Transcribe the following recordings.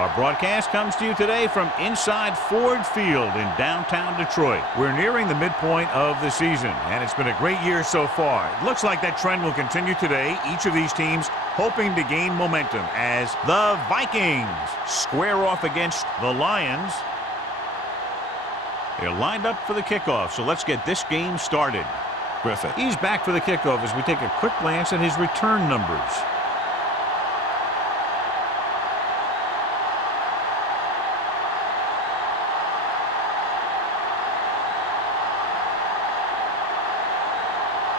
Our broadcast comes to you today from inside Ford Field in downtown Detroit. We're nearing the midpoint of the season, and it's been a great year so far. It looks like that trend will continue today. Each of these teams hoping to gain momentum as the Vikings square off against the Lions. They're lined up for the kickoff, so let's get this game started. Griffith. He's back for the kickoff as we take a quick glance at his return numbers.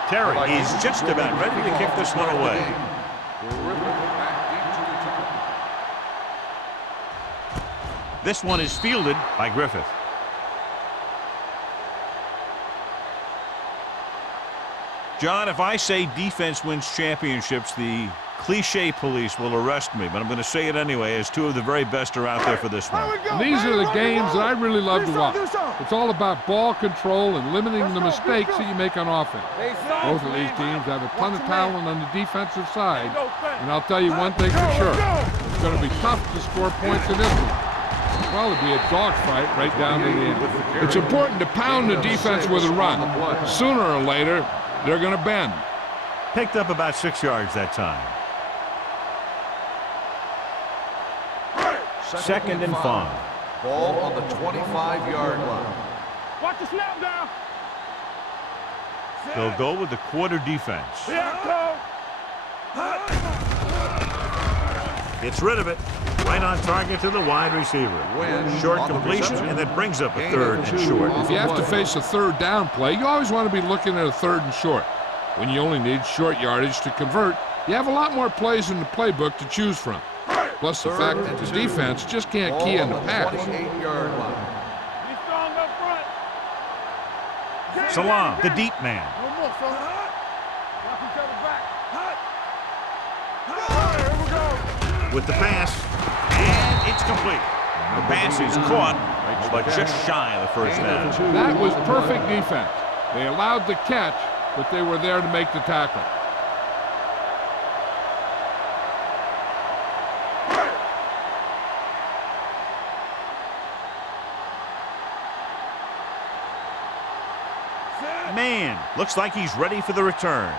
Terry is just about ready to kick this one away. This one is fielded by Griffith. John, if I say defense wins championships, the cliche police will arrest me, but I'm going to say it anyway, as two of the very best are out there for this one. And these are the games that I really love to watch. It's all about ball control and limiting the mistakes that you make on offense. Both of these teams have a ton of talent on the defensive side, and I'll tell you one thing for sure. It's going to be tough to score points in this one. Well, it'll be a dogfight right down to the end. It's important to pound the defense with a run. Sooner or later, they're going to bend. Picked up about 6 yards that time. Second and 5. Ball on the 25-yard line. Watch the snap down. They'll go with the quarter defense. Gets rid of it. Right on target to the wide receiver. Short completion, and that brings up a third and short. If you have to face a third down play, you always want to be looking at a third and short. When you only need short yardage to convert, you have a lot more plays in the playbook to choose from. Plus the fact that the defense just can't key in the pass. Salam, the deep man. With the pass, and it's complete. The pass is caught, but just shy of the first down. That was perfect defense. They allowed the catch, but they were there to make the tackle. Man, looks like he's ready for the return.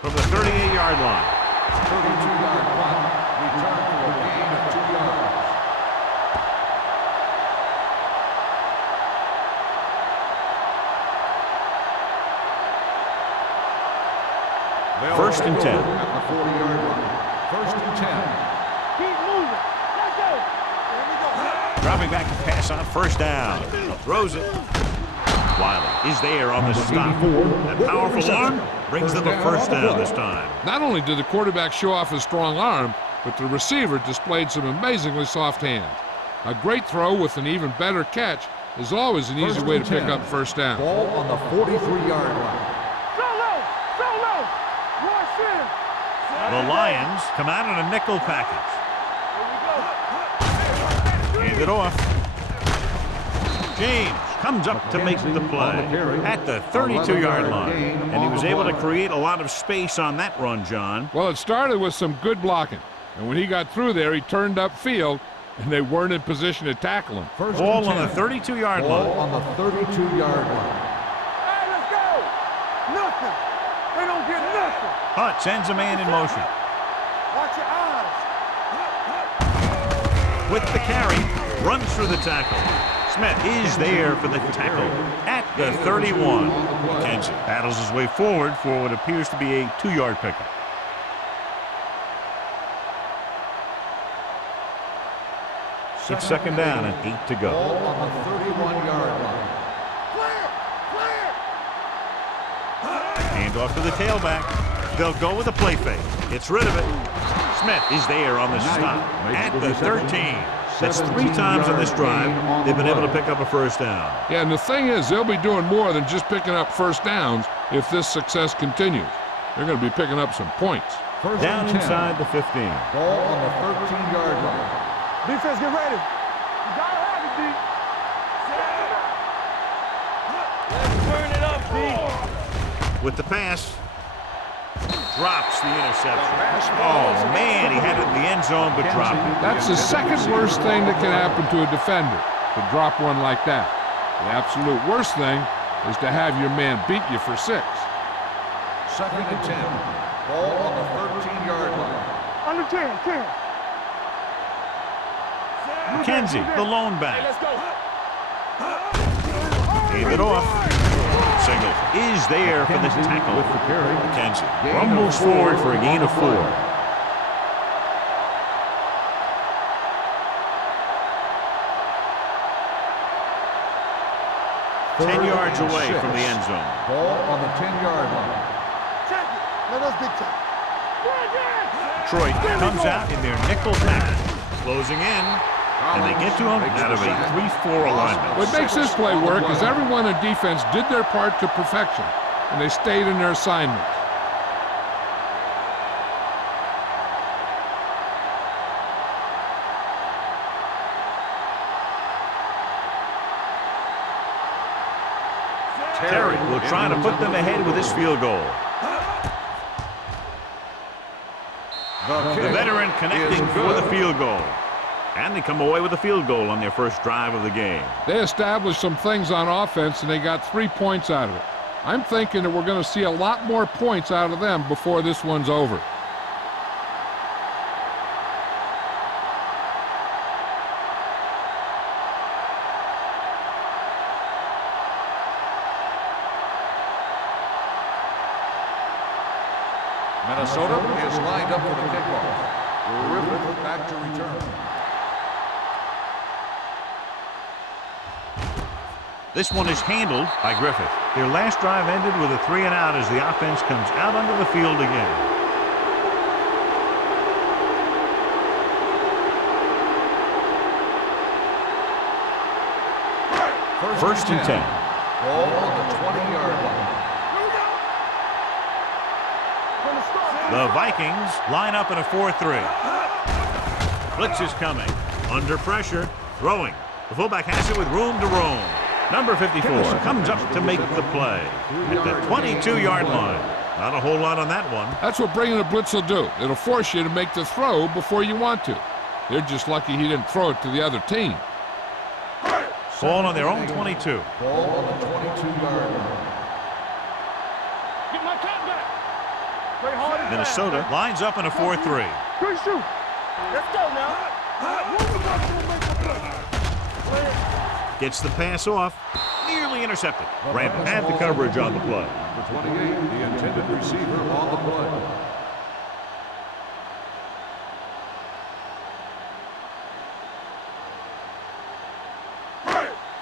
From the 38-yard line. 32-yard punt, return for a gain of 2 yards. First and 10. At the 40-yard line. First and 10. Keep moving. Let's go. There we go. Dropping back to pass on first down. Throws it. Wiley is there on the stop. That powerful arm brings them a first down this time. Not only did the quarterback show off his strong arm, but the receiver displayed some amazingly soft hands. A great throw with an even better catch is always an easy way to pick up first down. Ball on the 43-yard line. The Lions come out in a nickel package. Hand it off. James comes up to make the play at the 32-yard line. And he was able to create a lot of space on that run, John. Well, it started with some good blocking. And when he got through there, he turned upfield, and they weren't in position to tackle him. Ball on the 32-yard line. Ball on the 32-yard line. Hey, let's go. Nothing. They don't get nothing. Hunt sends a man in motion. Watch your eyes. With the carry, runs through the tackle. Smith is there for the tackle at the 31. McKenzie battles his way forward for what appears to be a 2-yard pickup. It's second down and 8 to go. Ball on the 31-yard line. Hand off to the tailback. They'll go with a play fake. Gets rid of it. Smith is there on the stop at the 13. That's 3 times on this drive they've been able to pick up a first down. Yeah, and the thing is, they'll be doing more than just picking up first downs if this success continues. They're going to be picking up some points. Down inside the 15. Ball on the 13-yard line. Defense, get ready. You gotta have it, D. with the pass. Drops the interception. Oh, man, he had it in the end zone, but dropped it. That's the second worst thing that can happen to a defender, to drop one like that. The absolute worst thing is to have your man beat you for 6. 2nd and 10. Ball on the 13-yard line. Under 10, 10. McKenzie, the lone back. Gave it off. Single is there for the tackle. With the carry. McKenzie rumbles forward for a gain of 4. Third 10 yards and away 6. from the end zone. Ball on the 10-yard line. Check it. Let us big time. Detroit comes out in their nickel package, closing in, and they get to him out of a 3-4 alignment. What makes this play work is everyone in defense did their part to perfection, and they stayed in their assignments. Terry will try to put them ahead with his field goal. The veteran connecting for the field goal. And they come away with a field goal on their first drive of the game. They established some things on offense, and they got 3 points out of it. I'm thinking that we're going to see a lot more points out of them before this one's over. Minnesota is lined up for the kickoff. Griffith back to return. This one is handled by Griffith. Their last drive ended with a 3-and-out as the offense comes out onto the field again. First and 10. Ball on the 20-yard line. The Vikings line up in a 4-3. Blitz is coming. Under pressure. Throwing. The fullback has it with room to roam. Number 54 comes up to make the play at the 22-yard line. Not a whole lot on that one. That's what bringing a blitz will do. It'll force you to make the throw before you want to. They're just lucky he didn't throw it to the other team. Ball on their own 22. Ball on the 22-yard line. Get my top back. Play hard and Minnesota lines up in a 4-3. Good shoot. Let's go now. Gets the pass off. Nearly intercepted. Grant had the coverage on the play. The 28, the intended receiver on the play.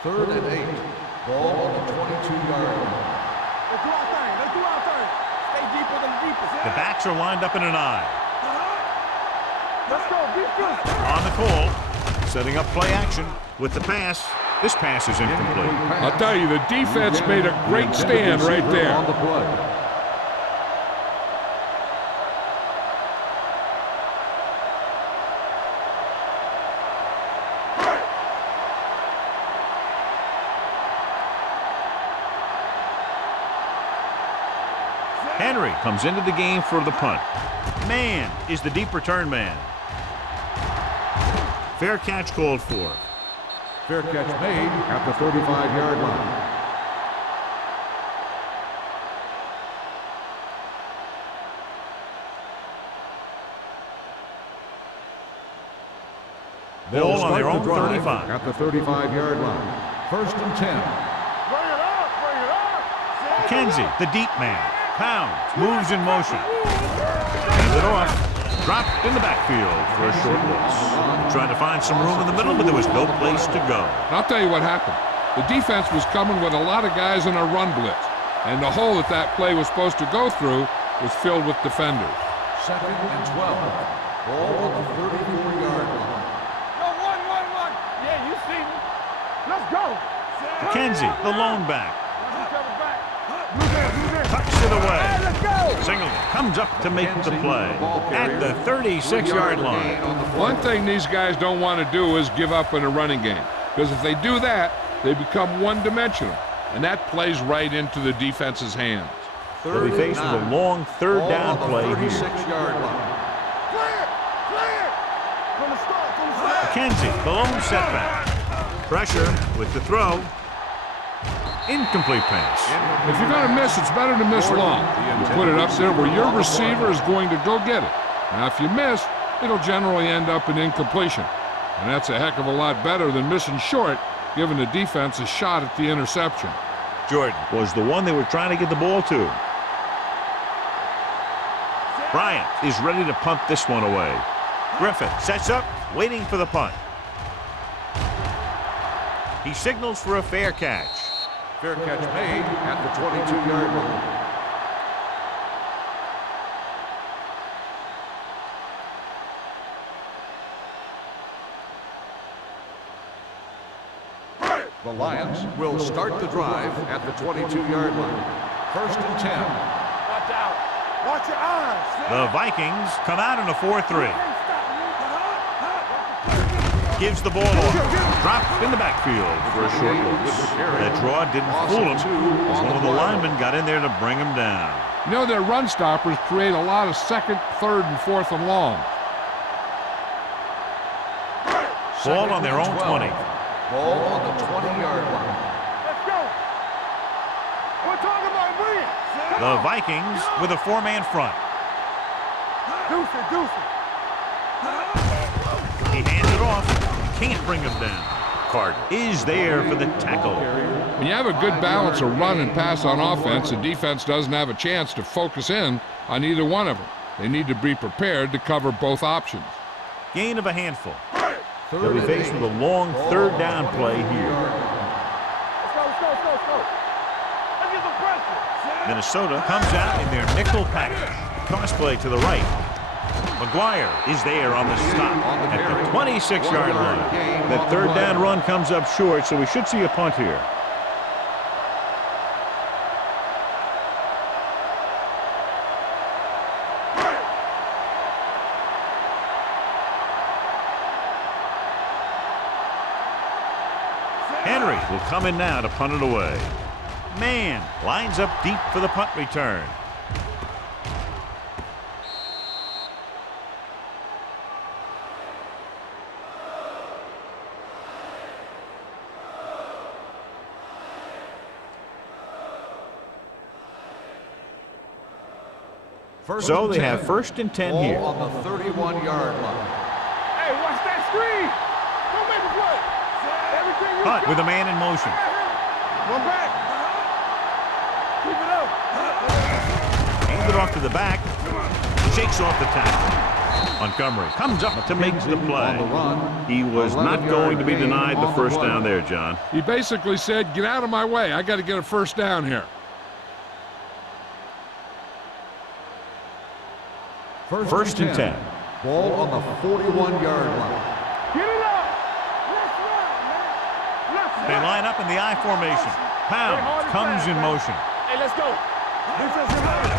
Third and 8. Ball on the 22-yard line. Let's do our thing. Let's do our thing. Stay deeper than the deepest. The backs are lined up in an eye. Let's go. Be good. On the call. Setting up play action with the pass. This pass is incomplete. I'll tell you, the defense made a great stand right there. On the play. Henry comes into the game for the punt. Man is the deep return man. Fair catch called for. Fair catch made at the 35-yard line. Ball on their own 35. At the 35-yard line. First and 10. Bring it up. Bring it up. McKenzie, the deep man. Pounds, moves in motion. Hands it off. Dropped in the backfield for a short loss. Trying to find some room in the middle, but there was no place to go. And I'll tell you what happened. The defense was coming with a lot of guys in a run blitz, and the hole that play was supposed to go through was filled with defenders. Second and 12. Ball on the 34-yard line. Go, one. Yeah, you see me. Let's go. McKenzie, the lone back. Tucks it away. Singleton comes up to make the play at the 36-yard line. One thing these guys don't want to do is give up in a running game, because if they do that, they become one-dimensional, and that plays right into the defense's hands. They'll be faced with a long third down play here. 36-yard line. McKenzie, the lone setback. Pressure with the throw. Incomplete pass. If you're going to miss, it's better to miss long. You put it up there where your receiver is going to go get it. Now, if you miss, it'll generally end up in incompletion. And that's a heck of a lot better than missing short, giving the defense a shot at the interception. Jordan was the one they were trying to get the ball to. Bryant is ready to punt this one away. Griffin sets up, waiting for the punt. He signals for a fair catch. Fair catch made at the 22-yard line. The Lions will start the drive at the 22-yard line. 1st and 10. Watch out. Watch your eyes. The Vikings come out in a 4-3. Gives the ball off. Dropped in the backfield for a short loss. That draw didn't fool him as one of the linemen got in there to bring him down. You know, their run stoppers create a lot of 2nd, 3rd, and 4th and long. Ball on their own 20. Ball on the 20-yard line. Let's go. We're talking about win. The Vikings with a 4-man front. Deuce it, deuce it. He hands it off. Can't bring him down. Carter is there for the tackle. When you have a good balance of run and pass on offense, the defense doesn't have a chance to focus in on either one of them. They need to be prepared to cover both options. Gain of a handful. They'll be faced with a long third down play here. Let's go, let's go, let's go, let's go. Let's get some pressure. Minnesota comes out in their nickel package. Toss play to the right. McGuire is there on the stop at the 26-yard line. That third down run comes up short, so we should see a punt here. Henry will come in now to punt it away. Mann lines up deep for the punt return. So they have 1st and 10 here. On the 31-yard line. Hey, watch that screen. Don't make a play. Everything we Hunt got. with a man in motion. One back. Keep it up. Hands it off to the back. Shakes off the tackle. Montgomery comes up to make the play. He was not going to be denied the first down there, John. He basically said, get out of my way. I got to get a first down here. First and 10. Ball on the 41-yard line. Get it up. Let's run, man. Let's They run. line up in the I formation. Pound comes in motion. Hey, let's go. Defensive line.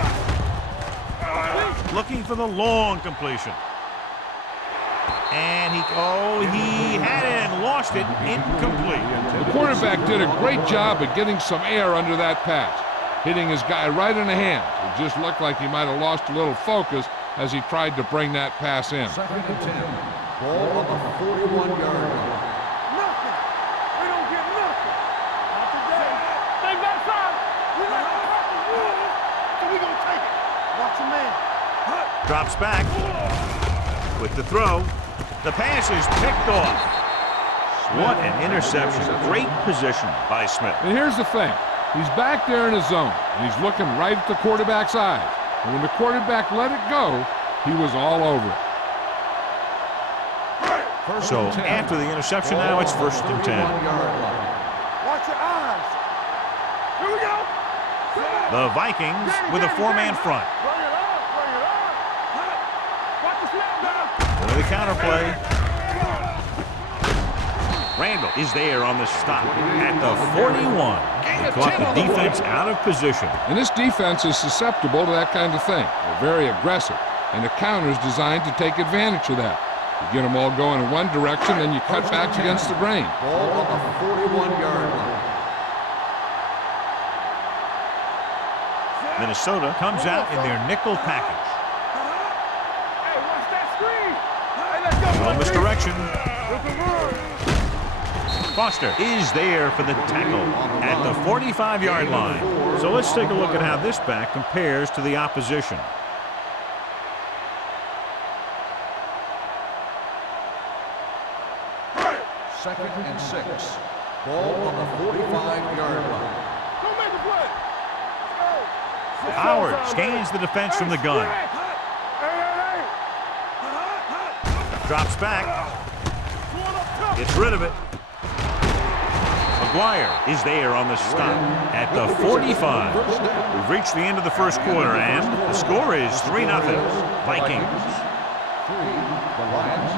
Looking for the long completion. And he had it and lost it. Incomplete. The quarterback did a great job of getting some air under that pass, hitting his guy right in the hand. It just looked like he might have lost a little focus as he tried to bring that pass in. 2nd and 10. Ball on the 41-yard line. Nothing. We don't get nothing. Not today. Stay backside. We got to practice rules, so we going to take it. Watch your man. Drops back with the throw. The pass is picked off. What an interception. Great position by Smith. And here's the thing. He's back there in his zone, and he's looking right at the quarterback's eyes. And when the quarterback let it go, he was all over it. So after the interception now, it's 1st and 10. Watch your eyes. Here we go. The Vikings with a 4-man front. Bring it up. Bring it up. Watch the snap down. With the counter play. Randall is there on the stop at the 41. He caught the defense out of position. And this defense is susceptible to that kind of thing. They're very aggressive, and the counter is designed to take advantage of that. You get them all going in one direction, then you cut back against the grain. Ball on the 41-yard line. Minnesota comes out in their nickel package. Hey, watch that screen. Hey, let's go. Little misdirection. Foster is there for the tackle at the 45-yard line. So let's take a look at how this back compares to the opposition. Second and 6. Ball on the 45-yard line. Don't make a play. Howard scans the defense from the gun. Drops back. Gets rid of it. McGuire is there on the stop at the 45. We've reached the end of the first quarter, and the score is 3-0. Vikings. 3, the Lions,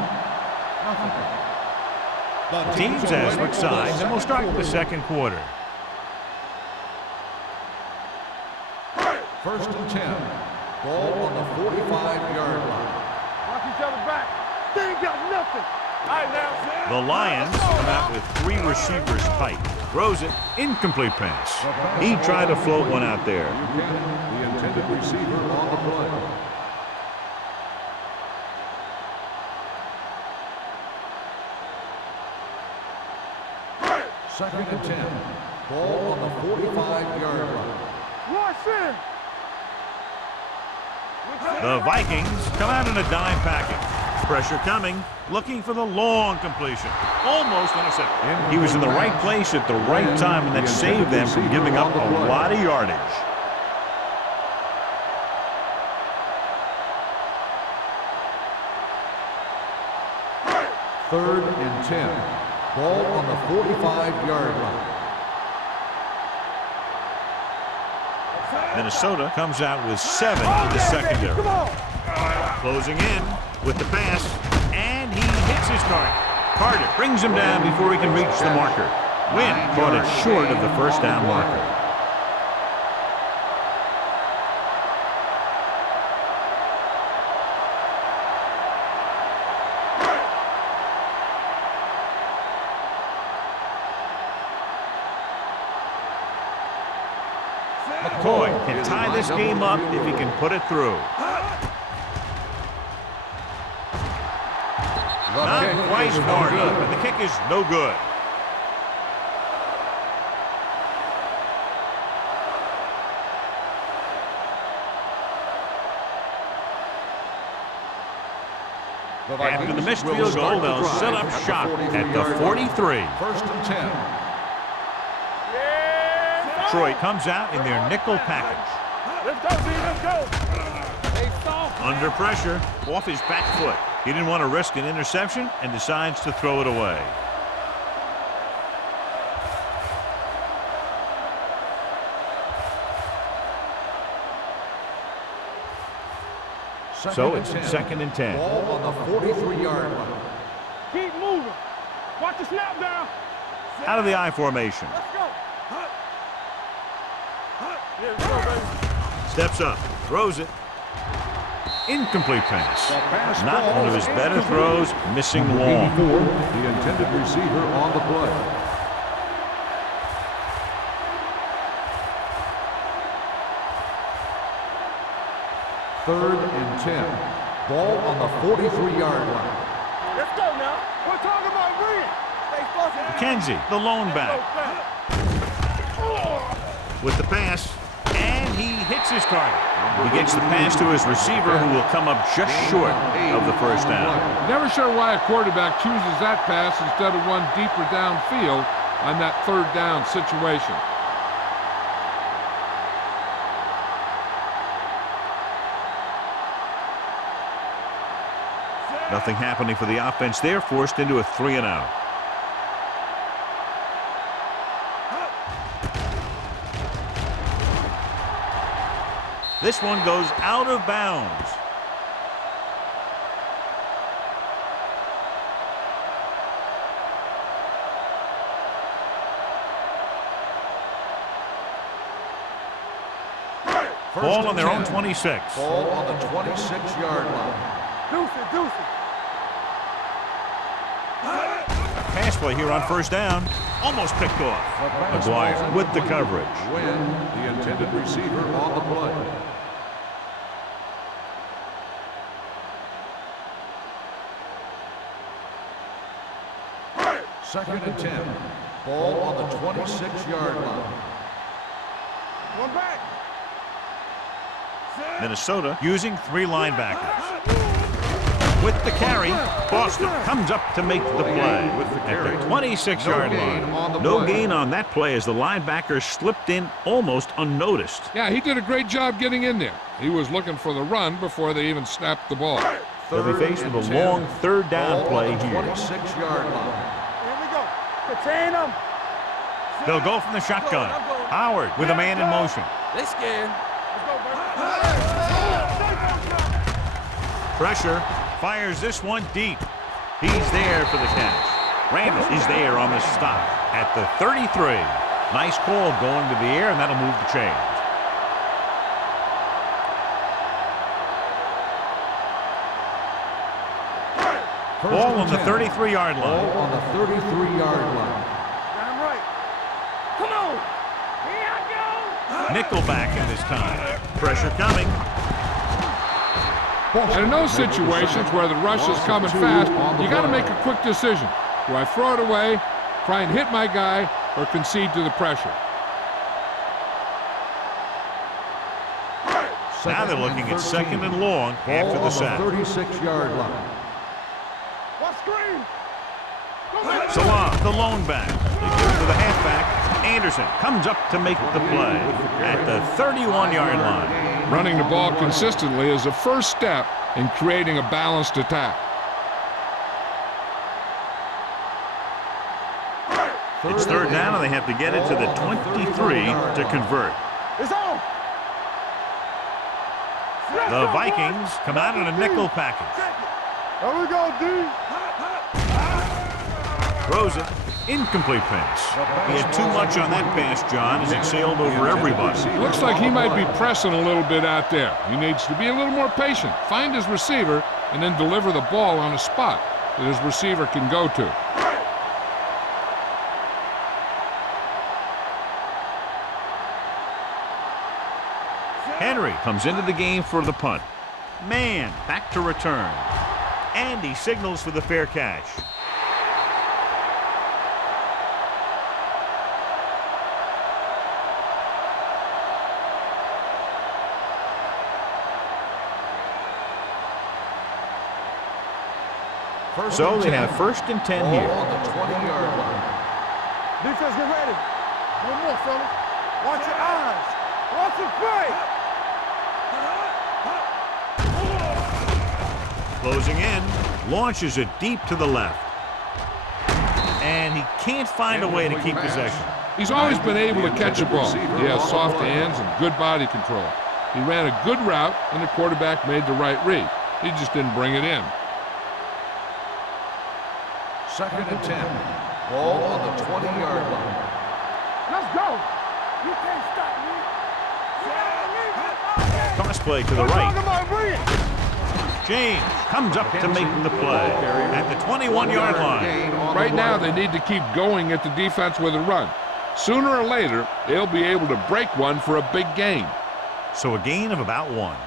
nothing. Teams as switch sides, and we'll start the second quarter. First and 10. Ball on the 45-yard line. Watch each other back. They ain't got nothing. All right, now. The Lions come out with 3 receivers tight. Throws it, incomplete pass. He tried to float one out there. The intended receiver on the play. Second and 10. Ball on the 45-yard line. Watch it. The Vikings come out in a dime package. Pressure coming, looking for the long completion. Almost intercepted. He was in the right place at the right time, and that saved them from giving up a lot of yardage. Third and 10. Ball on the 45-yard line. Minnesota comes out with 7 in the secondary. Closing in with the pass, and he hits his target. Carter brings him down before he can reach the marker. Wynn caught it short of the first down marker. McCoy can tie this game up if he can put it through. Not quite hard enough, and the kick is no good. After the missed field goal, they'll set up shop at the 43. First and 10. Detroit comes out in their nickel package. Let's go, D. Let's go. Under pressure, off his back foot. He didn't want to risk an interception and decides to throw it away. So it's second and 10. Ball on the 43-yard line. Keep moving. Watch the snap down. Out of the I formation. Let's go. Here we go, baby. Steps up, throws it. Incomplete pass. Not one of his better throws, missing long. The intended receiver on the play. Third and 10. Ball on the 43-yard line. Let's go now. We're talking about Green. Stay focused. McKenzie, the lone back, with the pass, and he hits his target. He gets the pass to his receiver, who will come up just short of the first down. Never sure why a quarterback chooses that pass instead of one deeper downfield on that third down situation. Nothing happening for the offense. They're forced into a 3-and-out. This one goes out of bounds. Ball on their own 26. Ball on the 26-yard line. Deuce it, deuce it. Pass pass play here on first down. Almost picked off. McGuire with the coverage. When the intended receiver on the play. Second and 10. Ball on the 26-yard line. One back. Minnesota using 3 linebackers. With the carry, Boston comes up to make the play at the 26-yard line. No gain on that play as the linebacker slipped in almost unnoticed. Yeah, he did a great job getting in there. He was looking for the run before they even snapped the ball. They'll be faced with a long third down play here. 26-yard line. Here we go. Contain them. They'll go from the shotgun. Howard with a man in motion. They scared. Let's go, baby. Pressure. Fires this one deep. He's there for the catch. Randall is there on the stop at the 33. Nice call going to the air, and that'll move the chains. Ball on the 33-yard line. Ball on the 33-yard line. Damn right. Come on. Here I go. Nickelback in this time. Pressure coming. And in those situations where the rush is coming fast, you got to make a quick decision. Do I throw it away, try and hit my guy, or concede to the pressure? Now they're looking at second and long after the sack. 36-yard line. What screen? Salah, the lone back. They give it to the halfback. Anderson comes up to make the play at the 31-yard line. Running the ball consistently is the first step in creating a balanced attack. It's third down, and they have to get it to the 23 to convert. It's on. The Vikings come out in a nickel package. There we go, D. Throws it. Incomplete pass. He had too much on that pass, John, as it sailed over everybody. Looks like he might be pressing a little bit out there. He needs to be a little more patient, find his receiver, and then deliver the ball on a spot that his receiver can go to. Henry comes into the game for the punt. Man, back to return. And he signals for the fair catch. So they have first and 10 here. On the 20-yard line. Defense, get ready. One more, fellas. Watch your eyes. Watch your play. Closing in, launches it deep to the left. And he can't find a way to keep possession. He's always been able to catch a ball. He has soft hands and good body control. He ran a good route, and the quarterback made the right read. He just didn't bring it in. Second and 10. Ball on the 20-yard line. Let's go. You can't stop me. Toss play to the right. James comes up to make the play at the 21-yard line. Right now, they need to keep going at the defense with a run. Sooner or later, they'll be able to break one for a big gain. So a gain of about 1.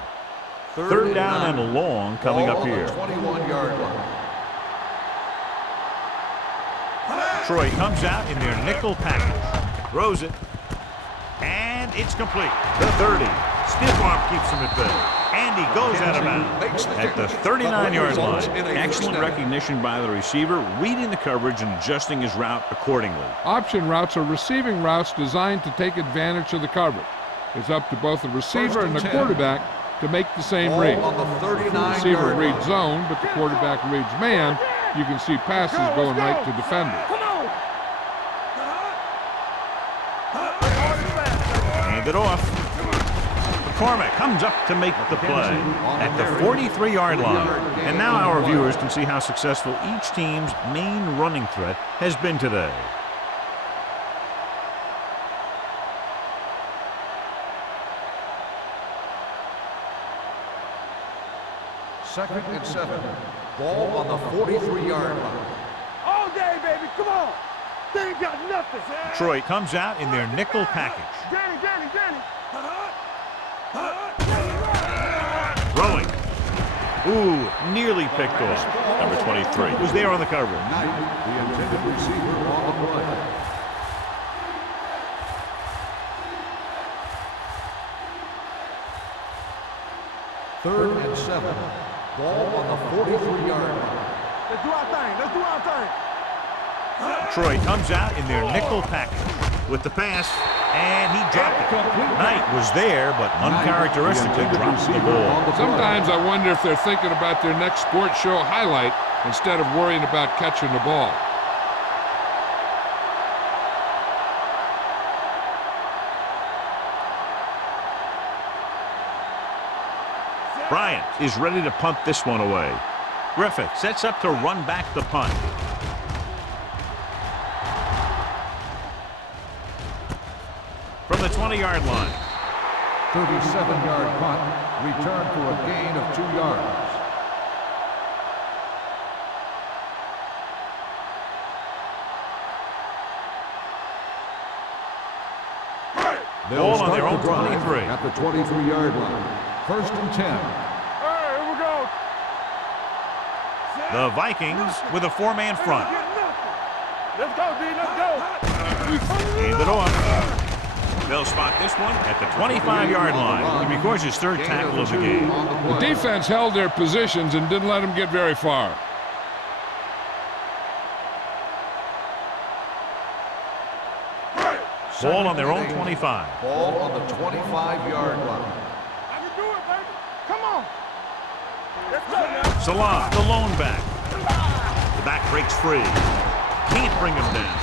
Third down and long coming up here. 21-yard line. Troy comes out in their nickel package. Throws it. And it's complete. The 30. Stiff arm keeps him at bay. And he goes out of bounds at the 39-yard line. Excellent recognition by the receiver, reading the coverage and adjusting his route accordingly. Option routes are receiving routes designed to take advantage of the coverage. It's up to both the receiver and the quarterback to make the same read. If the receiver reads zone, but the quarterback reads man, you can see passes going right to defenders. Hand it off. McCormick comes up to make the play at the 43-yard line. And now our viewers can see how successful each team's main running threat has been today. Second and 7. Ball on the 43-yard line. All day, baby. Come on. They ain't got nothing. Detroit comes out in their nickel package. Danny. Throwing. Ooh, nearly picked off. Number 23 was there on the coverage. Knight, the intended receiver on the play. Third and 7. Ball on the 43-yard line. Let's do our thing. Detroit comes out in their nickel package with the pass, and he dropped it. Knight was there, but uncharacteristically dropped the ball. Sometimes I wonder if they're thinking about their next sports show highlight instead of worrying about catching the ball. Bryant is ready to punt this one away. Griffith sets up to run back the punt. From the 20-yard line. 37-yard punt, return for a gain of 2 yards. Ball on their own 23. At the 23-yard line. First and 10. Hey, here we go. The Vikings with a 4-man front. Let's go, D. Let's go. Hand it off. They'll spot this one at the 25-yard line. He records his third tackle of the game. The defense held their positions and didn't let them get very far. Ball on their own 25. Ball on the 25-yard line. I can do it, baby. Come on. Let's go now. Salah, the lone back. The back breaks free. Can't bring him down.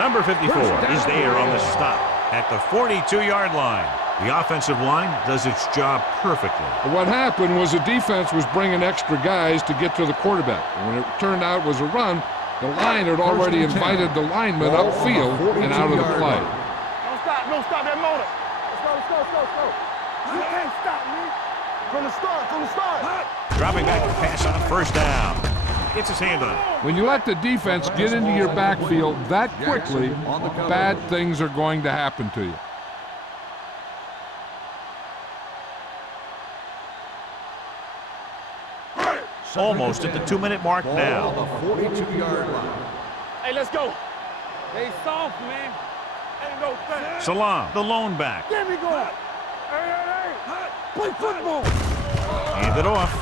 Number 54 is there on the stop at the 42-yard line. The offensive line does its job perfectly. What happened was the defense was bringing extra guys to get to the quarterback. And when it turned out it was a run, the line had already invited the lineman upfield and out of the play. Don't stop that motor. Let's go. You can't stop me. From the start. Dropping back to pass on first down. Gets his hand on it. When you let the defense get into your backfield that quickly, bad things are going to happen to you. Almost at the 2-minute mark now. On the 42-yard line. Hey, let's go. They soft, man. Ain't no thing. Salah, the lone back. There we go. Hey. Play football. Hand it off.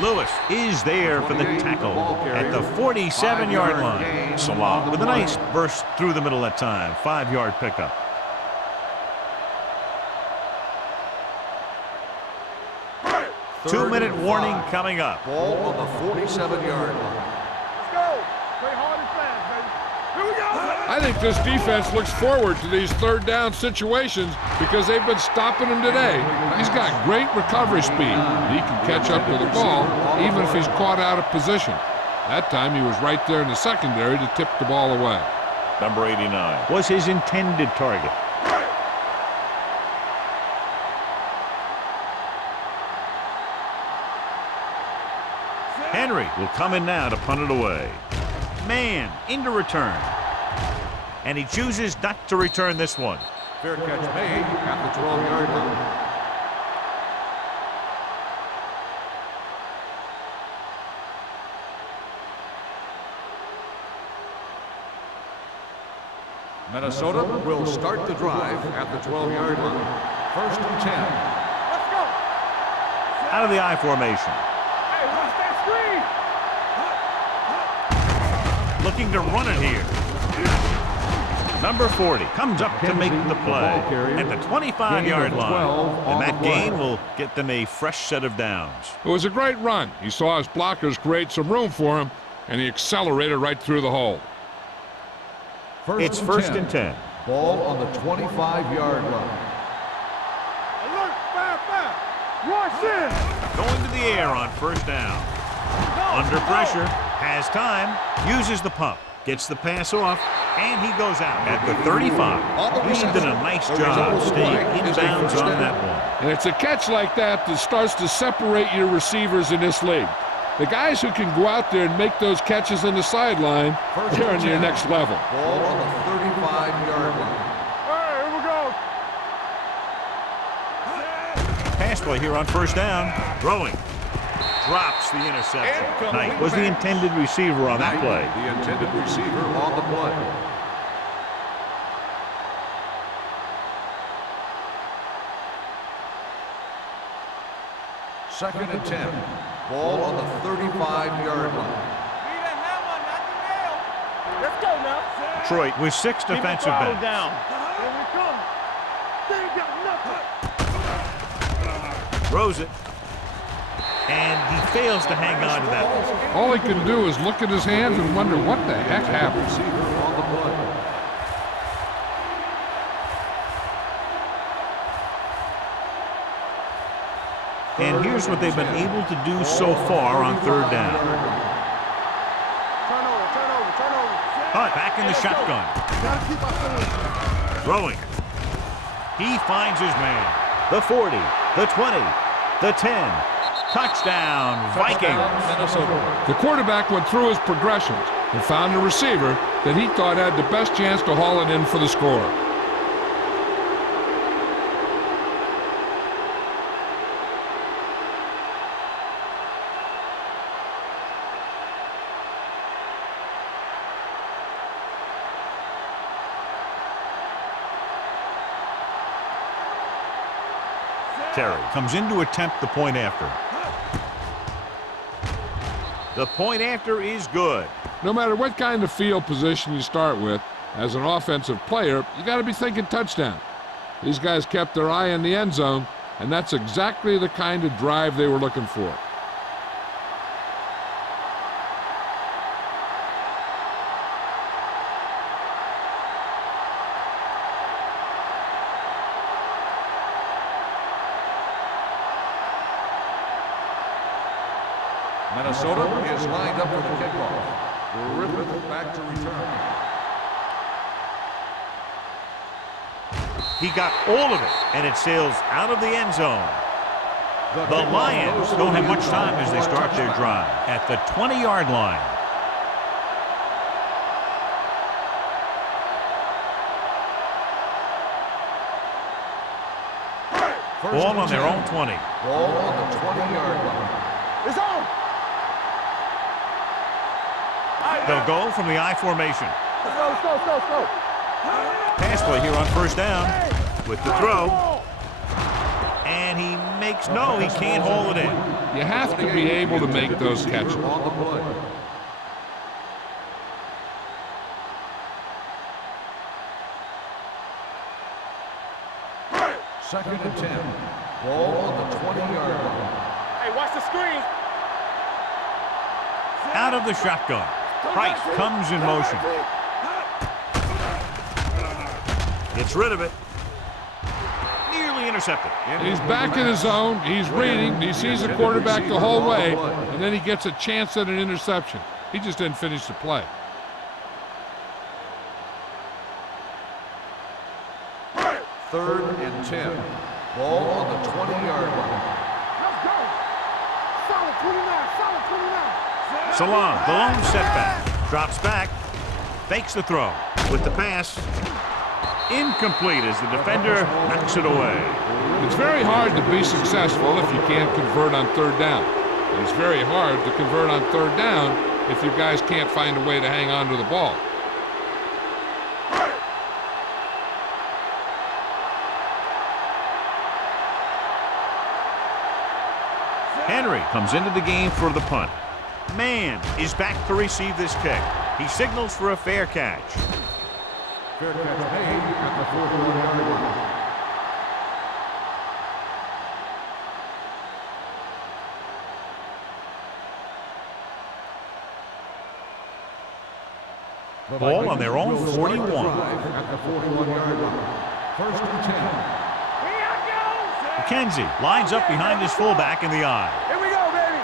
Lewis is there for the tackle at the 47-yard line. Salah with a nice burst through the middle that time. 5-yard pickup. Two-minute warning coming up. Ball on the 47-yard line. Let's go. Play hard and fast, baby. Here we go. I think this defense looks forward to these third down situations because they've been stopping him today. He's got great recovery speed. He can catch up to the ball even if he's caught out of position. That time he was right there in the secondary to tip the ball away. Number 89 was his intended target. Henry will come in now to punt it away. Man into return. And he chooses not to return this one. Fair catch made at the 12-yard line. Minnesota will start the drive at the 12-yard line. First and 10. Let's go. Out of the I formation. Hey, watch that screen. Looking to run it here. Number 40 comes up to make the play at the 25-yard line. And that gain will get them a fresh set of downs. It was a great run. He saw his blockers create some room for him, and he accelerated right through the hole. It's first and 10. Ball on the 25-yard line. Alert, 5-5. Rush in. Going to the air on first down. Under pressure, has time, uses the pump, gets the pass off, and he goes out at the 35. He did a nice job staying inbounds on that one. And it's a catch like that that starts to separate your receivers in this league. The guys who can go out there and make those catches on the sideline, they're on your next level. Ball on the 35-yard line. Hey, here we go. Pass play here on first down. Throwing. Drops the interception. Knight was the intended receiver on that play. The intended receiver on the play. Second and 10. Ball on the 35-yard line. Let's go now. Detroit with 6 defensive backs. Down. Here we come. They ain't got nothing. Throws it. And he fails to hang on to that one. All he can do is look at his hands and wonder what the heck happened. Receiver on the play. And here's what they've been able to do so far on third down. Turn over. Hunt back in the shotgun. Gotta keep our feet. Throwing. He finds his man. The 40, the 20, the 10. Touchdown, Vikings. The quarterback went through his progressions and found a receiver that he thought had the best chance to haul it in for the score. Terry comes in to attempt the point after. The point after is good. No matter what kind of field position you start with, as an offensive player, you got to be thinking touchdown. These guys kept their eye on the end zone, and that's exactly the kind of drive they were looking for. Minnesota is lined up for the kickoff. Griffith back to return. He got all of it, and it sails out of the end zone. The Lions don't have much time as they start their drive at the 20-yard line. Ball on their own 20. Ball on the 20-yard line. It's on. They'll go from the I formation. Let's go. Pass play here on first down with the throw. And he makes no, he can't haul it in. You have to be able to make those catches. On the play. Second and 10. Ball on the 20-yard line. Hey, watch the screen. Out of the shotgun. Price comes in motion. Gets rid of it. Nearly intercepted. He's back in his zone. He's reading. He sees the quarterback the whole way, and then he gets a chance at an interception. He just didn't finish the play. Third and 10. Ball on the 20-yard line. Let's go. Solid 29. Salon, the lone setback. Drops back. Fakes the throw. With the pass. Incomplete as the defender knocks it away. It's very hard to be successful if you can't convert on third down. And it's very hard to convert on third down if you guys can't find a way to hang on to the ball. Henry comes into the game for the punt. Mann is back to receive this kick. He signals for a fair catch. Fair catch made at the 41-yard line. Ball on their own 41. At the 41-yard line. First and 10. McKenzie lines up behind his fullback in the eye. Here we go, baby.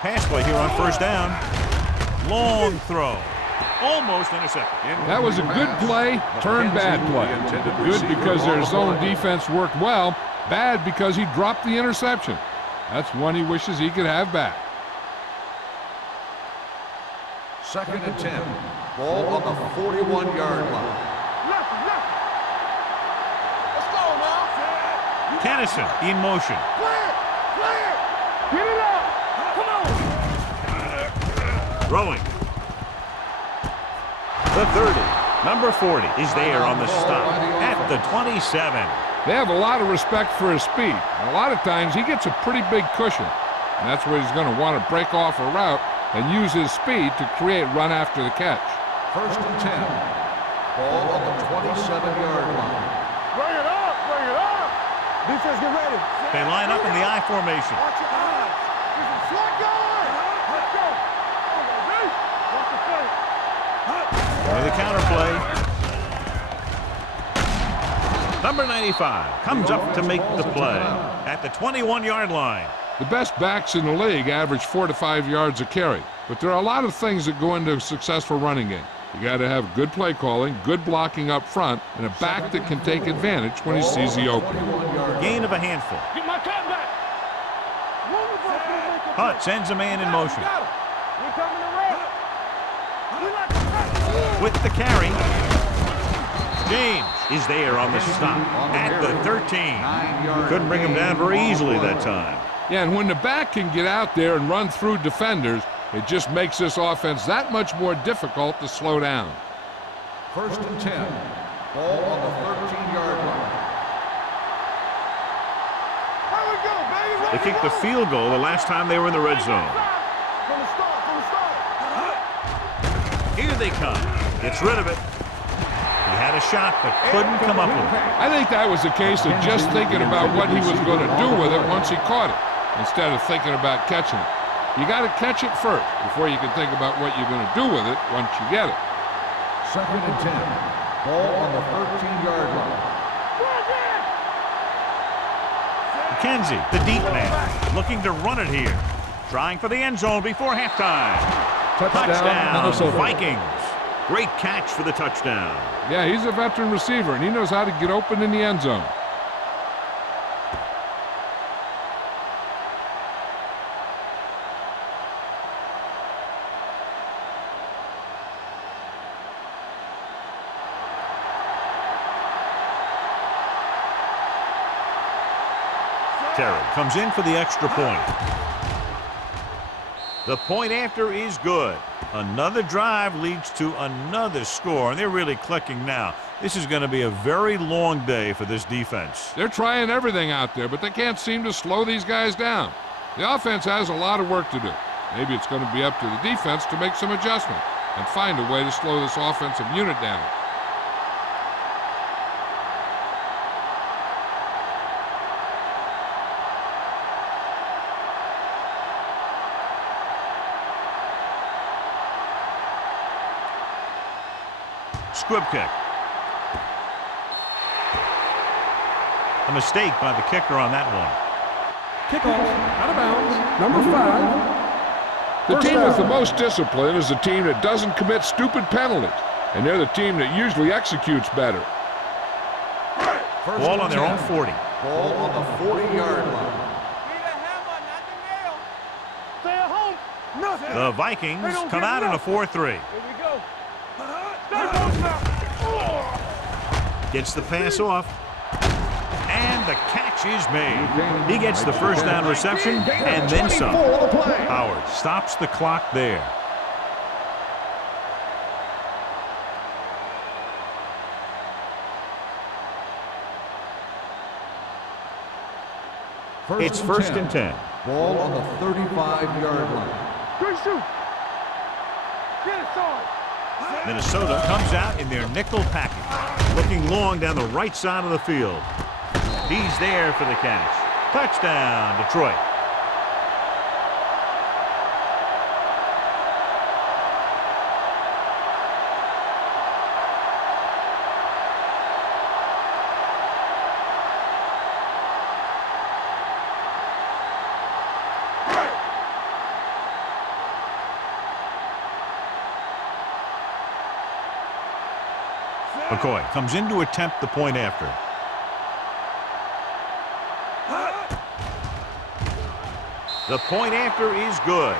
Pass play here on first down. Long throw. Almost intercepted. That was a good play, turned bad play. Good because their zone defense worked well. Bad because he dropped the interception. That's one he wishes he could have back. Second and 10. Ball on the 41-yard line. Let's go now. Kennison in motion. Clear. Get it up. Come on. Throwing. The 30. Number 40 is there on the stop at the 27. They have a lot of respect for his speed. And a lot of times he gets a pretty big cushion. And that's where he's going to want to break off a route and use his speed to create run after the catch. First and 10. Ball on the 27-yard line. Bring it up. Defense, get ready. They line up in the I formation. Watch your eyes. There's a slot going. Let's go. Watch the play. With the counter play. Number 95 comes up to make the play at the 21-yard line. The best backs in the league average 4 to 5 yards a carry. But there are a lot of things that go into a successful running game. You got to have good play calling, good blocking up front, and a back that can take advantage when he sees the opening. Gain of a handful. Get my cat back. Hunt sends a man in motion. We're coming to With the carry. James is there on the stop at the 13. Couldn't bring him down very easily that time. Yeah, and when the back can get out there and run through defenders, it just makes this offense that much more difficult to slow down. First and 10. Ball on the 13-yard line. There we go, baby. They kicked the field goal the last time they were in the red zone. From the start. Here they come. Gets rid of it. He had a shot, but couldn't come up with it. I think that was a case of just thinking about what he was going to do with it once he caught it, instead of thinking about catching it. You got to catch it first before you can think about what you're going to do with it once you get it. Second and 10. Ball on the 13-yard line. McKenzie, the deep man, looking to run it here. Trying for the end zone before halftime. Touchdown, Minnesota. Vikings. Great catch for the touchdown. Yeah, he's a veteran receiver, and he knows how to get open in the end zone. Terry comes in for the extra point. The point after is good. Another drive leads to another score, and they're really clicking now. This is going to be a very long day for this defense. They're trying everything out there, but they can't seem to slow these guys down. The offense has a lot of work to do. Maybe it's going to be up to the defense to make some adjustment and find a way to slow this offensive unit down. Squib kick. A mistake by the kicker on that one. Kickoff, out of bounds, number 5. The team with the most discipline is the team that doesn't commit stupid penalties, and they're the team that usually executes better. Ball on their own 40. Ball on the 40-yard line. Stay at home. Nothing. The Vikings come out in a 4-3. Here we go. Gets the pass off. And the catch is made. He gets the first down reception and then some. Howard stops the clock there. It's first and 10. Ball on the 35-yard line. Good shoot. Get it, son. Minnesota comes out in their nickel package, looking long down the right side of the field. He's there for the catch. Touchdown, Detroit. McCoy comes in to attempt the point after. The point after is good.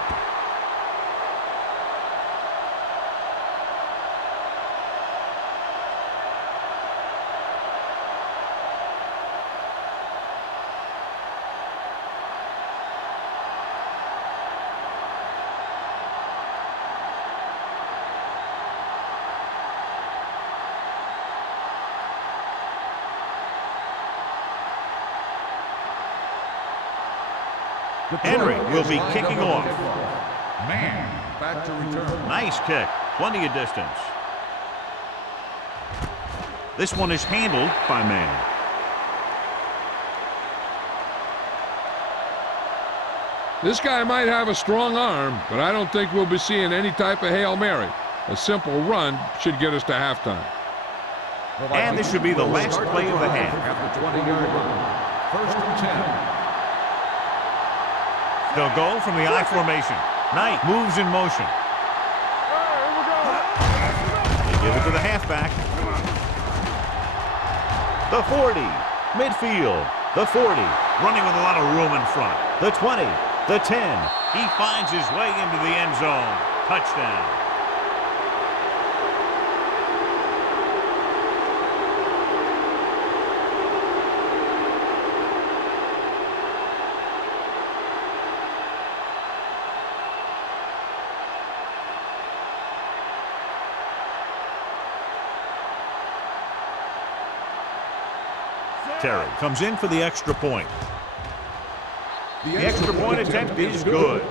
Henry will be kicking off. Man, back to return. Nice kick. Plenty of distance. This one is handled by Man. This guy might have a strong arm, but I don't think we'll be seeing any type of Hail Mary. A simple run should get us to halftime. And this should be the last play of the half. At the 20-yard line. First and 10. They'll go from the I formation. Knight moves in motion. They give it to the halfback. The 40. Midfield. The 40. Running with a lot of room in front. The 20. The 10. He finds his way into the end zone. Touchdown. Terry comes in for the extra point. The extra point attempt is good.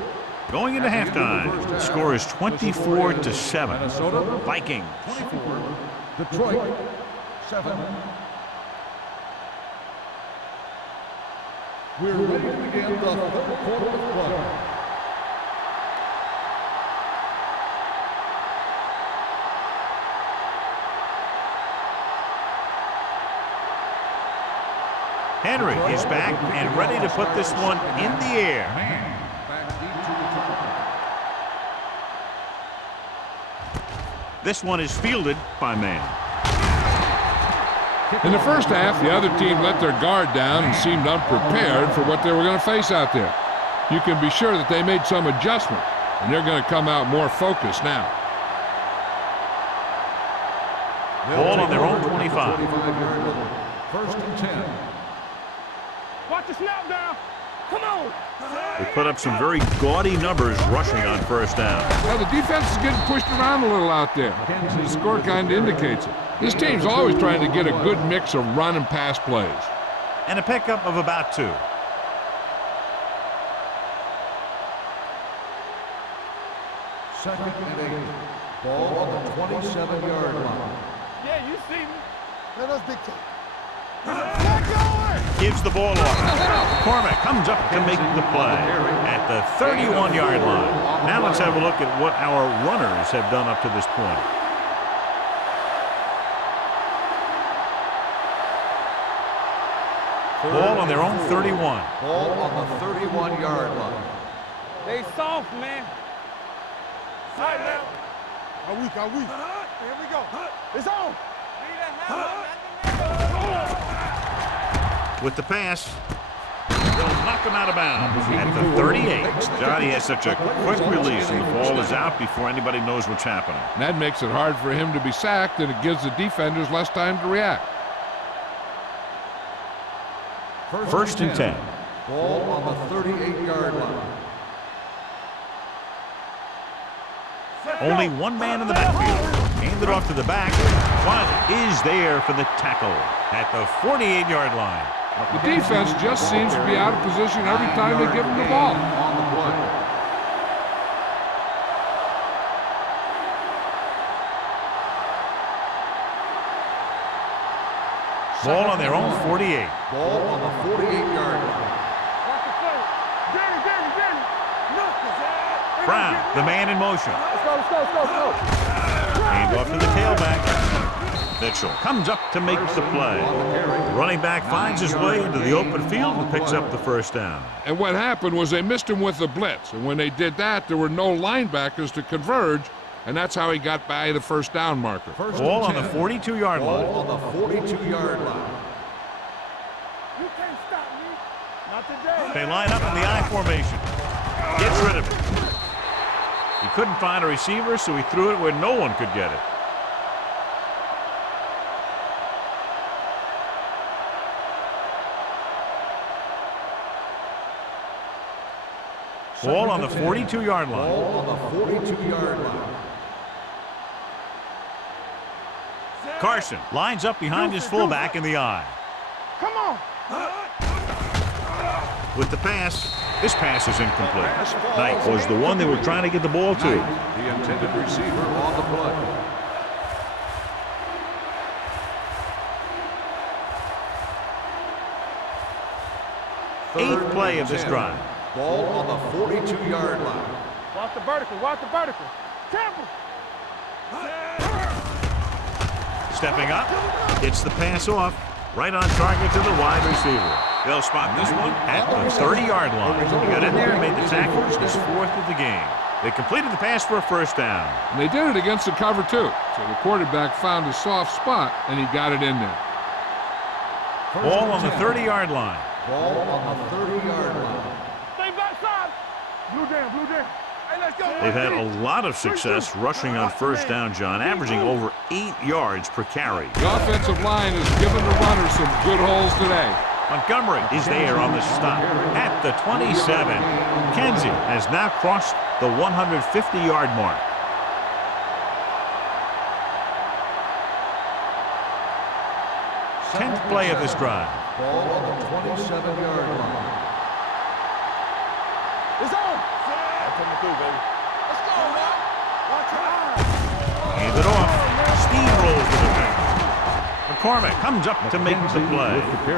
Going into halftime, the score is 24-7. Minnesota, Vikings. 24. Detroit, 7. We're ready to begin the third quarter of play. Henry is back and ready to put this one in the air. Back deep to return. This one is fielded by Man. In the first half, the other team let their guard down and seemed unprepared for what they were going to face out there. You can be sure that they made some adjustment, and they're going to come out more focused now. Ball on their own 25. 25-yard line. First and 10. Watch the snap down. Come on. They put up some very gaudy numbers rushing on first down. Well, the defense is getting pushed around a little out there. The score kind of indicates it. This team's always trying to get a good mix of run and pass plays. And a pickup of about 2. Second and 8. Ball on the 27-yard line. Yeah, you see me. Let us dictate. Gives the ball off. McCormick comes up to make the play at the 31-yard line. Now let's have a look at what our runners have done up to this point. Ball on their own 31. Ball on the 31-yard line. They soft, man. Right now. Are weak. Here we go. It's on. With the pass, they'll knock him out of bounds at the 38. Johnny has such a quick release, and the ball is out before anybody knows what's happening. And that makes it hard for him to be sacked, and it gives the defenders less time to react. First and 10. Ball on the 38-yard line. Only one man in the backfield. Handed off to the back. Closet is there for the tackle at the 48-yard line. The defense just seems to be out of position every time they give them the ball. On the play. Ball on their own 48. Ball on the 48-yard line. Watch the play. Danny. Brown, the man in motion. Let's go. Hand off to the tailback. Mitchell comes up to make the play. The running back finds his way into the open field and picks up the first down. And what happened was they missed him with the blitz. And when they did that, there were no linebackers to converge, and that's how he got by the first down marker. Ball on the 42-yard line. Ball on the 42-yard line. You can't stop me. Not today. They line up in the I formation. Gets rid of it. He couldn't find a receiver, so he threw it where no one could get it. Ball on the 42-yard line. Ball on the 42-yard line. Carson lines up behind his fullback in the I. Come on. With the pass, This pass is incomplete. Knight was the one they were trying to get the ball to. The intended receiver on the play. Eighth play of this drive. Ball on the 42-yard line. Watch the vertical. Watch the vertical. Temple. Stepping up, gets the pass off, right on target to the wide receiver. They'll spot this one at the 30-yard line. He got in there and made the tackle, his fourth of the game. They completed the pass for a first down. And they did it against the cover, too. So the quarterback found a soft spot, and he got it in there. Ball on the 30-yard line. Ball on the 30-yard line. Stay backside. Blue down, blue down. Hey, let's go. They've had a lot of success rushing on first down, John, averaging over 8 yards per carry. The offensive line has given the runner some good holes today. Montgomery is there on the stop at the 27. Kenzie has now crossed the 150-yard mark. Tenth play of this drive. Ball on the 27-yard line. It's on. Coming through, baby. Let's go, man. Watch your eyes. Hand it off. Steamrolls to the pass. McCormick comes up to make the play.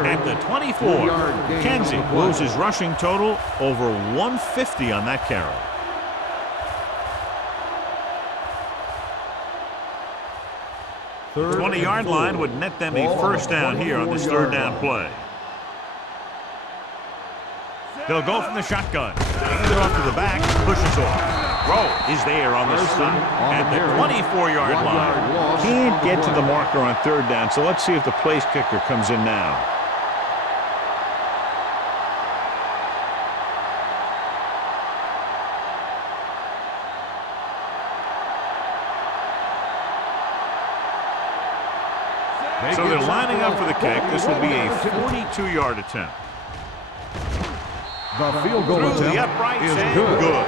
At the 24, Kenzie moves his rushing total over 150 on that carry. The 20-yard line would net them a first down here on this third down play. They'll go from the shotgun. Hand it off to the back, pushes off. Rowe is there on the stop at the 24-yard line. Can't get to the marker on third down, so let's see if the place kicker comes in now. So they're lining up for the kick. This will be a 42-yard attempt. The field goal Through attempt the uprights is and good.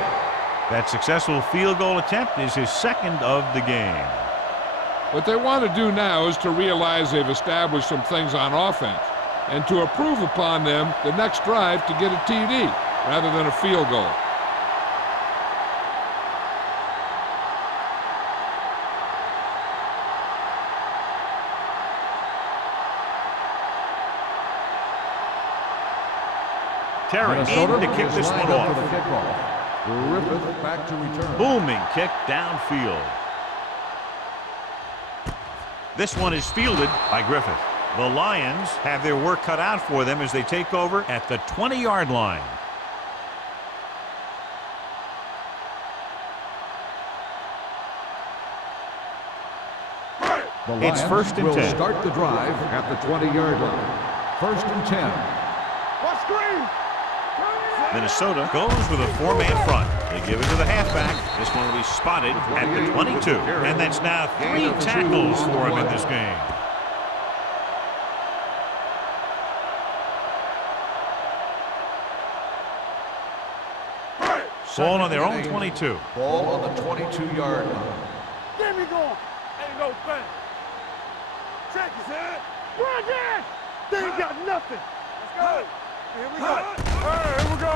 That successful field goal attempt is his second of the game. What they want to do now is to realize they've established some things on offense and to improve upon them the next drive to get a TD rather than a field goal. Terry in to kick this one off. Griffith back to return. Booming kick downfield. This one is fielded by Griffith. The Lions have their work cut out for them as they take over at the 20-yard line. The Lions It's first and 10. will start the drive at the 20-yard line. First and 10. Watch screen. Minnesota goes with a four-man front. They give it to the halfback. This one will be spotted at the 22. And that's now 3 tackles for him in this game. Ball on their own 22. Ball on the 22-yard line. Get me going. Ain't no thing. Check his head. Run again. They ain't got nothing. Let's go. Here we go. All right, here we go.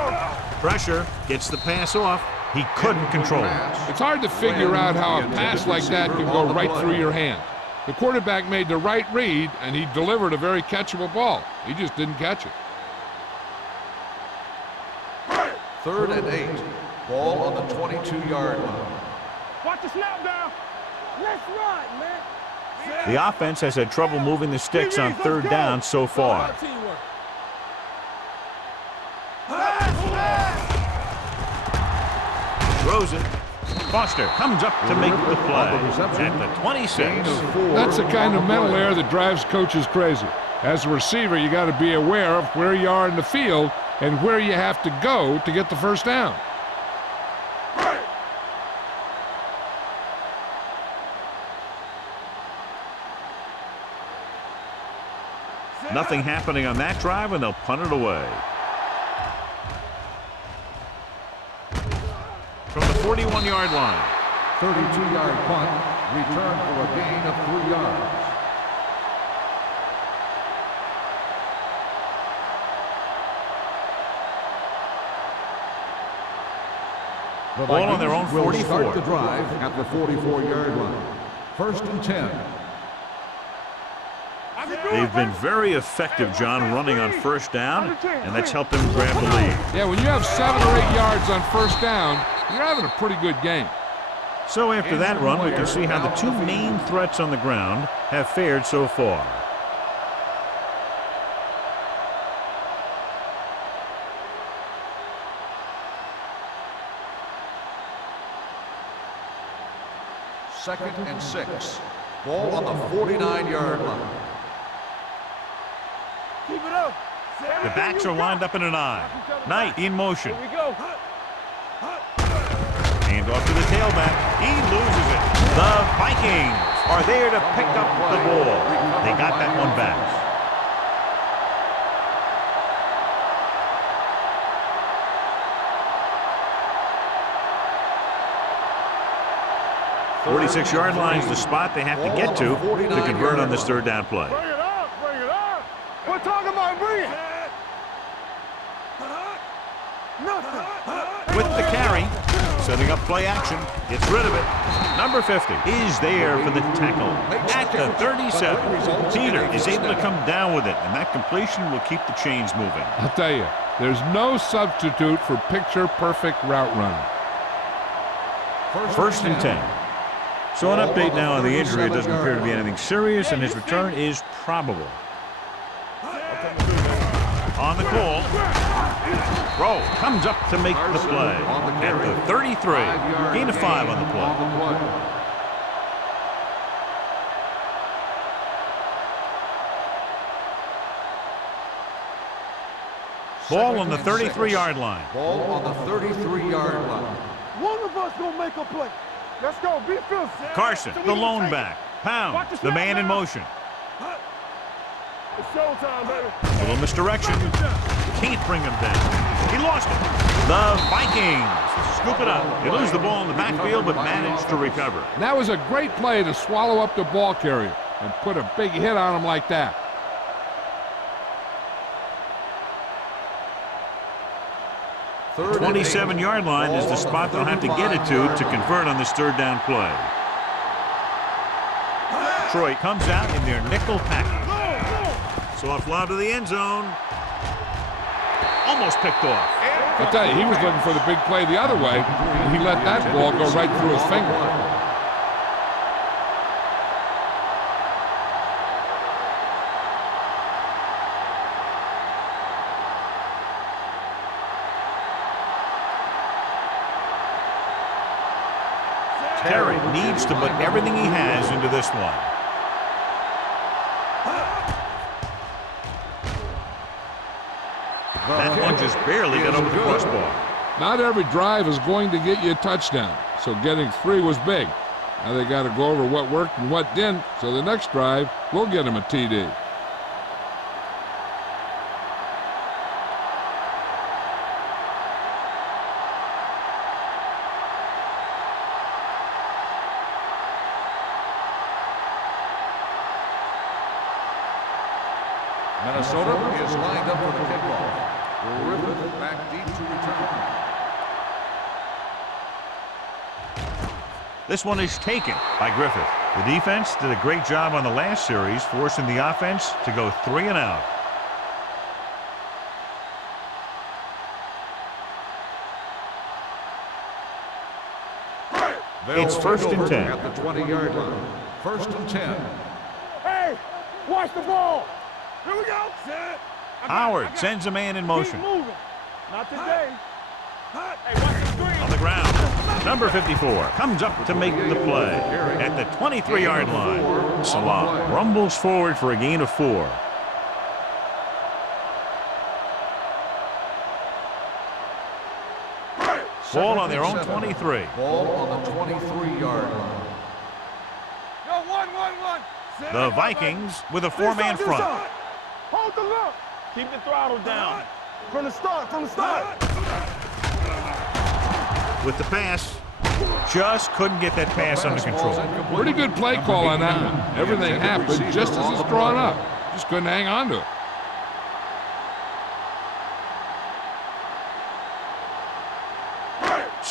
Pressure, gets the pass off. He couldn't control it. It's hard to figure out how a pass like that can go right through your hand. The quarterback made the right read, and he delivered a very catchable ball. He just didn't catch it. Third and 8. Ball on the 22-yard line. Watch the snap down. Let's run, man. The offense has had trouble moving the sticks on third down so far. Throws it. Foster comes up to make the play at the 26. That's the kind of mental error that drives coaches crazy. As a receiver, you got to be aware of where you are in the field and where you have to go to get the first down. Nothing happening on that drive, and they'll punt it away. From the 41-yard line. 32-yard punt. Return for a gain of 3 yards. The Ball on their own Vikings will 44. start the drive at the 44-yard line. 1st and 10. They've been very effective, John, running on first down, and that's helped them grab the lead. Yeah, when you have 7 or 8 yards on first down, you're having a pretty good game. So after that run, we can see how the two main threats on the ground have fared so far. Second and 6. Ball on the 49-yard line. Keep it up. The backs are lined up in an I. Knight in motion. Here we go. Hand off to the tailback. He loses it. The Vikings are there to pick up the ball. They got that one back. "46-yard line is the spot they have to get to convert on this third down play. Bring it up. Bring it up. We're talking about bring it. Nothing. With the carry, setting up play action, gets rid of it. Number 50 is there for the tackle at the 37. Peter is able to come down with it, and that completion will keep the chains moving. I'll tell you, there's no substitute for picture-perfect route running. 1st and 10. So an update now on the injury. It doesn't appear to be anything serious, and his return is probable. On the call, Rowe comes up to make the play at the 33. Gain of 5 on the play. Ball on the 33-yard line. Ball on the 33-yard line. One of us gonna make a play. Let's go. Be fierce. Carson, the lone back. Pound, the man in motion. It's showtime, baby. A little misdirection. Can't bring him down. He lost it. The Vikings scoop it up. They lose the ball in the backfield, but manage to recover. And that was a great play to swallow up the ball carrier and put a big hit on him like that. The 27-yard line is the spot they'll have to get it to convert on this third down play. Detroit comes out in their nickel package. Soft lob to the end zone. Almost picked off. I'll tell you, he was looking for the big play the other way, and he let that ball go right through his finger. Terry needs to put everything he has into this one. That one just barely got over the crossbar. Not every drive is going to get you a touchdown, so getting 3 was big. Now they got to go over what worked and what didn't, so the next drive will get him a TD. Minnesota is lined up for the kickoff. Griffith back deep to return. This one is taken by Griffith. The defense did a great job on the last series, forcing the offense to go 3 and out. It's 1st and 10. At the 20-yard line. 1st and 10. Hey, watch the ball. Here we go. Set. Howard sends a man in motion. Keep moving. Not today. Hey, watch the screen. On the ground, number 54 comes up to make the play at the 23-yard line. Salah rumbles forward for a gain of 4. Ball on their own 23. Ball on the 23-yard line. Yo, 1-1-1. The Vikings with a 4-man front. Hold the look. Keep the throttle down. From the start, With the pass, just couldn't get that pass under control. Pretty good play call on that one. Everything happened just as it's drawn up. Just couldn't hang on to it.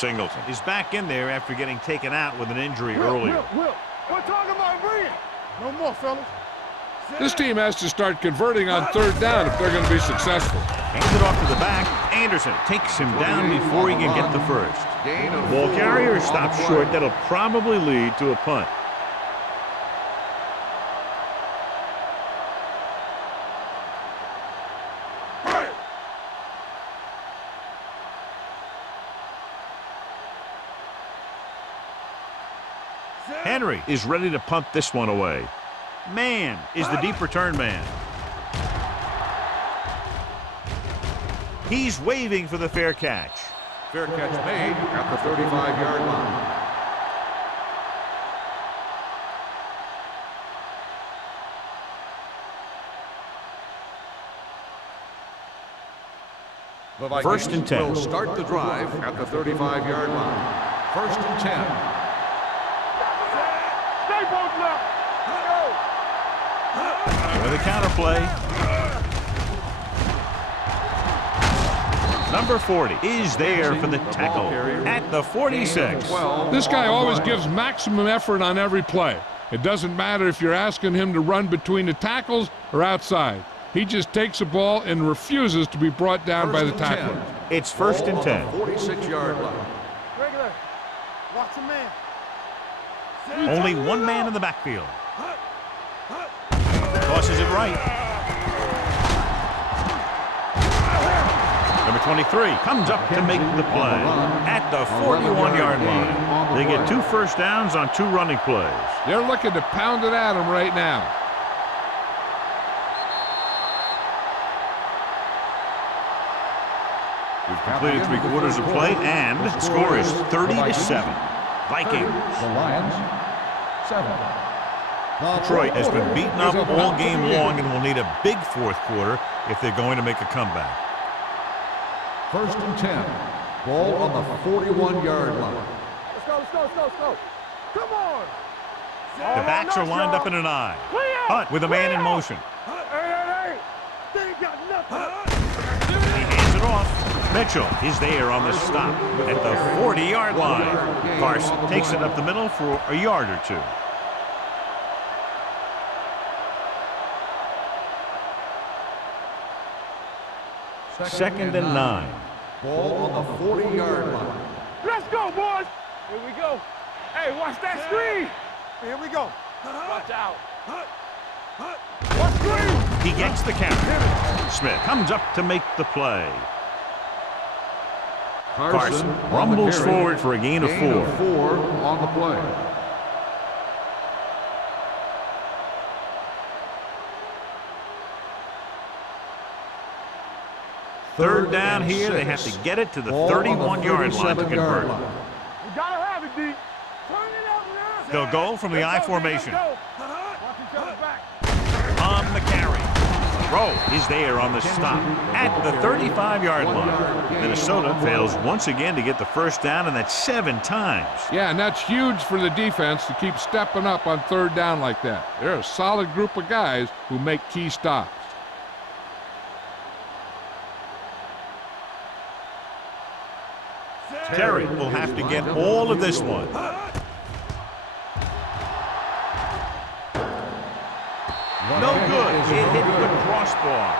Singleton is back in there after getting taken out with an injury earlier. Will, we're talking about bringing. No more, fellas. This team has to start converting on third down if they're going to be successful. Hands it off to the back. Anderson takes him down before he can get the first. Ball carrier stops short. That'll probably lead to a punt. Henry is ready to punt this one away. Man is the deep return man. He's waving for the fair catch. Fair catch made at the 35-yard line. The Vikings First and 10. will start the drive at the 35-yard line. First and 10. Stay both left. With a counter play. Number 40 is there for the tackle at the 46. This guy always gives maximum effort on every play. It doesn't matter if you're asking him to run between the tackles or outside. He just takes the ball and refuses to be brought down by the tackler. It's first and 10. 46-yard line. Regular. Watch a man. Only one man in the backfield. Tosses it right. Number 23 comes up to make the play at the 41-yard line. They get 2 first downs on 2 running plays. They're looking to pound it at him right now. We've completed 3/4 of play, and the score is 30-7. Vikings. The Lions, 7. Detroit has been beaten up all game long and will need a big 4th quarter if they're going to make a comeback. First and 10. Ball on the 41-yard line. Let's go. Come on. The backs are lined up in an I. Hunt with a man in motion. Hey. They ain't got nothing. He hands it off. Mitchell is there on the stop at the 40-yard line. Carson takes it up the middle for a yard or 2. Second and 9. Ball on the 40-yard line. Let's go, boys. Here we go. Hey, watch that screen. Here we go. Watch out. Watch screen. He gets the count. Smith comes up to make the play. Carson rumbles forward for a gain of 4. Gain of 4 on the play. Third down here. They have to get it to the 31-yard line to convert. We gotta have it, D. Turn it up now. They'll go from the I formation. Watch each other back. On the carry. Rowe is there on the stop at the 35-yard line. Minnesota fails once again to get the first down, and that's 7 times. Yeah, and that's huge for the defense to keep stepping up on third down like that. They're a solid group of guys who make key stops. Terry will have to get all of this one. No good. It hit the crossbar.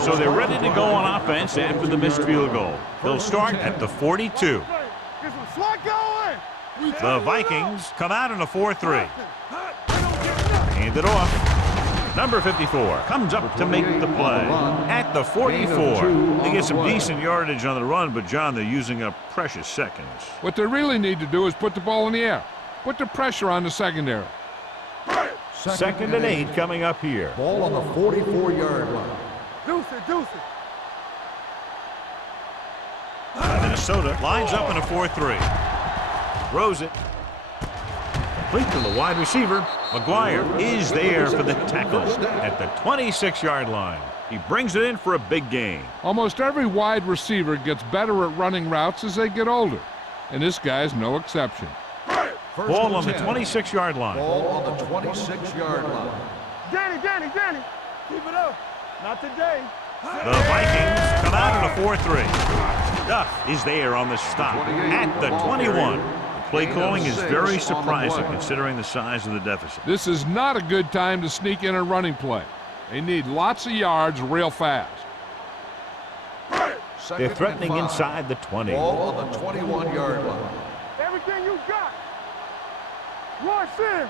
So they're ready to go on offense after the missed field goal. They'll start at the 42. Get some slack going. The Vikings come out in a 4-3. Hand it off. Number 54 comes up to make the play at the 44. They get some decent yardage on the run, but, John, they're using up precious seconds. What they really need to do is put the ball in the air. Put the pressure on the secondary. Second and 8 coming up here. Ball on the 44-yard line. Deuce it. Minnesota lines up in a 4-3. Throws it. Complete to the wide receiver. McGuire is there for the tackle at the 26-yard line. He brings it in for a big gain. Almost every wide receiver gets better at running routes as they get older, and this guy's no exception. Ball on the 26-yard line. Ball on the 26-yard line. Danny. Keep it up. Not today. The Vikings come out in a 4-3. Duff is there on the stop at the 21. The play calling is very surprising considering the size of the deficit. This is not a good time to sneak in a running play. They need lots of yards real fast. They're threatening inside the 20. Ball on the 21-yard line. Everything you got. Watch in.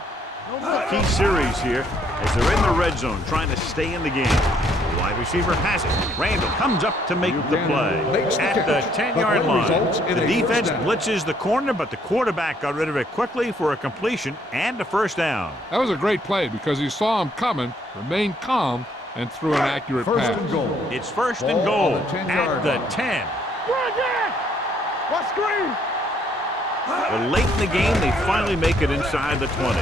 Key series here as they're in the red zone trying to stay in the game. The wide receiver has it. Randall comes up to make the play at the 10-yard line. The defense blitzes the corner, but the quarterback got rid of it quickly for a completion and a first down. That was a great play because he saw him coming, remained calm, and threw an accurate pass. It's first and goal at the 10. What screen? But late in the game, they finally make it inside the 20.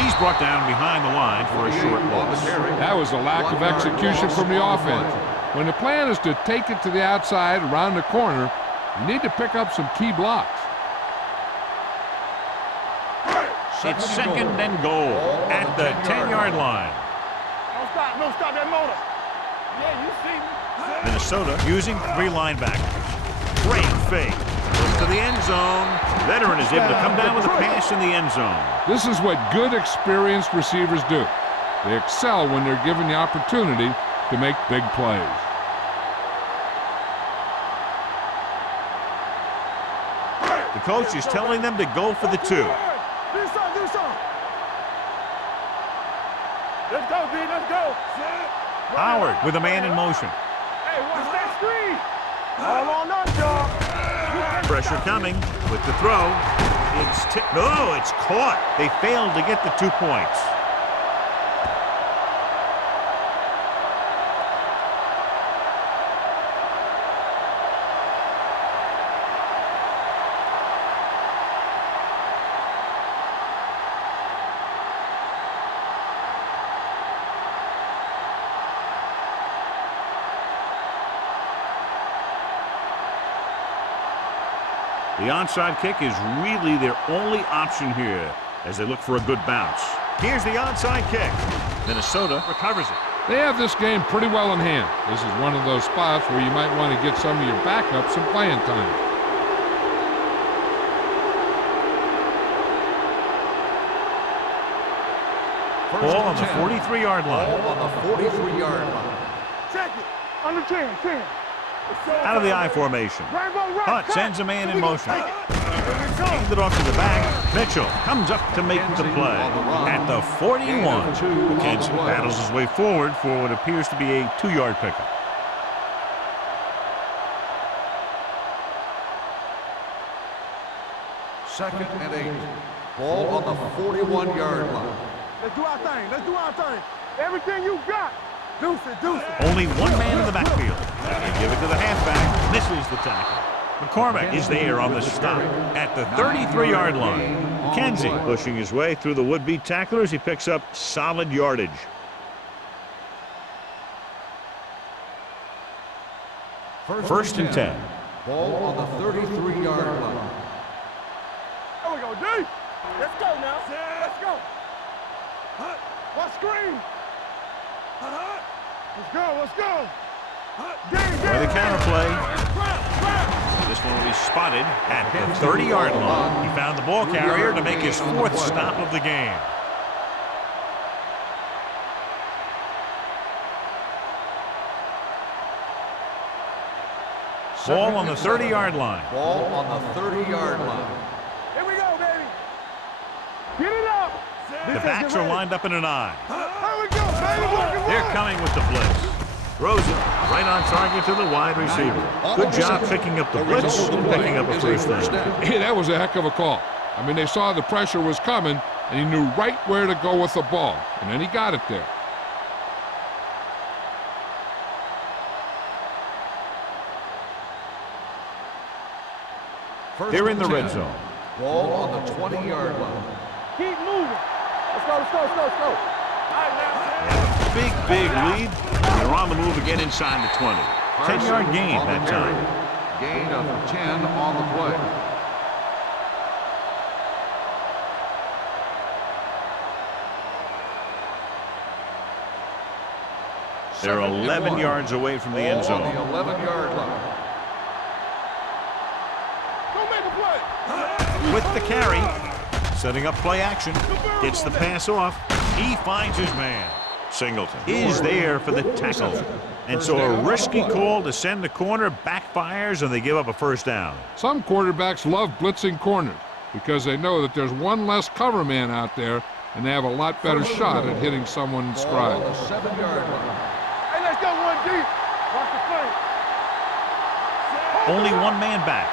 He's brought down behind the line for a short loss. That was a lack of execution from the offense. When the plan is to take it to the outside around the corner, you need to pick up some key blocks. It's second and goal at the 10-yard line. Don't stop that motor. Yeah, you see me. Minnesota using 3 linebackers. Great fake. Goes to the end zone. Veteran is able to come down with a pass in the end zone. This is what good, experienced receivers do. They excel when they're given the opportunity to make big plays. The coach is telling them to go for the 2. Do something. Let's go, D. Let's go. Howard with a man in motion. Hey, watch that screen. All on us, y'all. Pressure coming with the throw. It's caught. They failed to get the 2 points. The onside kick is really their only option here as they look for a good bounce. Here's the onside kick. Minnesota recovers it. They have this game pretty well in hand. This is one of those spots where you might want to get some of your backups some playing time. Ball on the 43-yard line. Ball on the 43-yard line. Check it. Under 10. Out of the I formation. Hunt sends a man in motion. Hands it off to the back. Mitchell comes up to make the play at the 41. McKenzie battles his way forward for what appears to be a 2-yard pickup. Second and 8. Ball on the 41-yard line. Let's do our thing. Everything you got. Deuce it. Only one man in the backfield. They give it to the halfback. Misses the tackle. McCormick is there on the stop at the 33-yard line. McKenzie pushing his way through the would-be tacklers. He picks up solid yardage. First and 10. Ball on the 33-yard line. There we go, D. Let's go now. Let's go. What screen? Let's go. For the counterplay. This one will be spotted at the 30-yard line. He found the ball carrier to make his 4th stop of the game. Ball on the 30-yard line. Ball on the 30-yard line. Here we go, baby. Get it up. The backs are lined up in an I. Here we go, baby. They're coming with the blitz. Throws it right on target to the wide receiver. Good job picking up the blitz and picking up a first down. Hey, that was a heck of a call. I mean, they saw the pressure was coming, and he knew right where to go with the ball, and then he got it there. They're in the red zone. Ball on the 20-yard line. Keep moving. Let's go. Big lead. They're on the move again inside the 20. 10-yard gain that time. Gain of 10 on the play. They're 11 yards away from the end zone. On the 11-yard line. Don't make a play. With the carry, setting up play action, gets the pass off. He finds his man. Singleton is there for the tackle. And so a risky call to send the corner backfires, and they give up a first down. Some quarterbacks love blitzing corners because they know that there's one less cover man out there, and they have a lot better shot at hitting someone in stride. On the 7-yard line. Hey, let's go one deep. Watch the flank. Only one man back.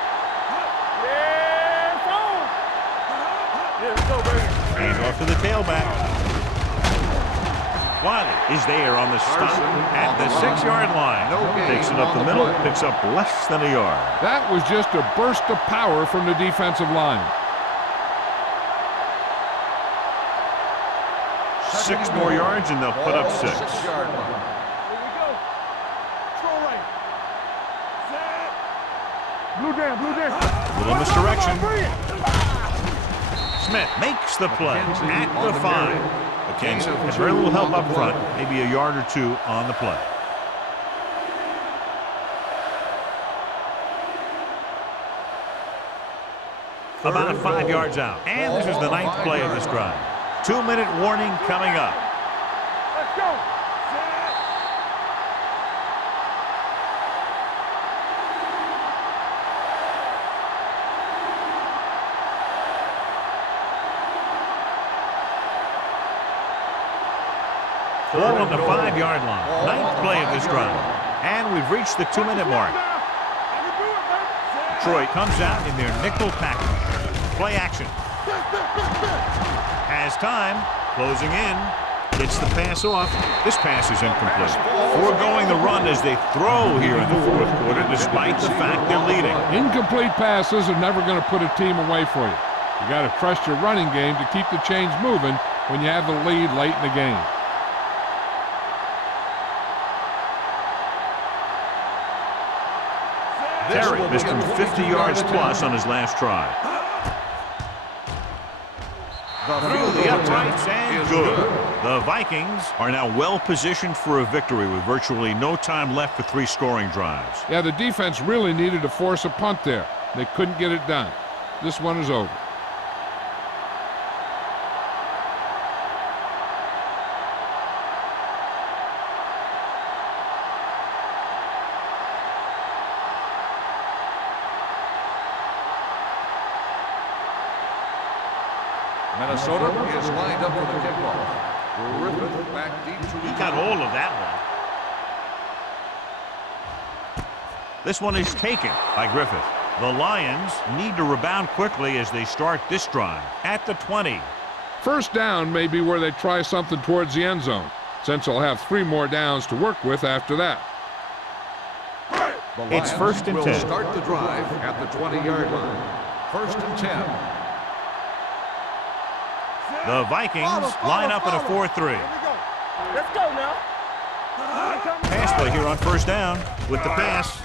Yeah, it's on. Yeah, let's go, baby. Hands off to the tailback. Wiley is there on the stop at the 6-yard line. Takes it up the middle, picks up less than a yard. That was just a burst of power from the defensive line. 6 more yards, and they'll put up 6. 6-yard line. Here we go. Throw right. Set. Blue down, blue down. Little misdirection. Smith makes the play at the 5. McKenzie has very little help up front, maybe a yard or 2 on the play. About 5 yards out. And this is the 9th play of this drive. 2-minute warning coming up. Let's go. Set. Ball on the 5-yard line. 9th play of this drive. And we've reached the 2-minute mark. Detroit comes out in their nickel package. Play action. Has time. Closing in. Gets the pass off. This pass is incomplete. Foregoing the run as they throw here in the 4th quarter, despite the fact they're leading. Incomplete passes are never going to put a team away for you. You got to trust your running game to keep the chains moving when you have the lead late in the game. Terry missed him 50 yards plus on his last try. Through the uprights and good. The Vikings are now well positioned for a victory with virtually no time left for 3 scoring drives. Yeah, the defense really needed to force a punt there. They couldn't get it done. This one is over. Minnesota is lined up for the kickoff. Griffith back deep to He got all of that one. This one is taken by Griffith. The Lions need to rebound quickly as they start this drive at the 20. First down may be where they try something towards the end zone, since they'll have 3 more downs to work with after that. It's 1st and 10. Will start the drive at the 20-yard line. 1st and 10. The Vikings line up in a 4-3. Let's go now. Pass play here on 1st down with the pass.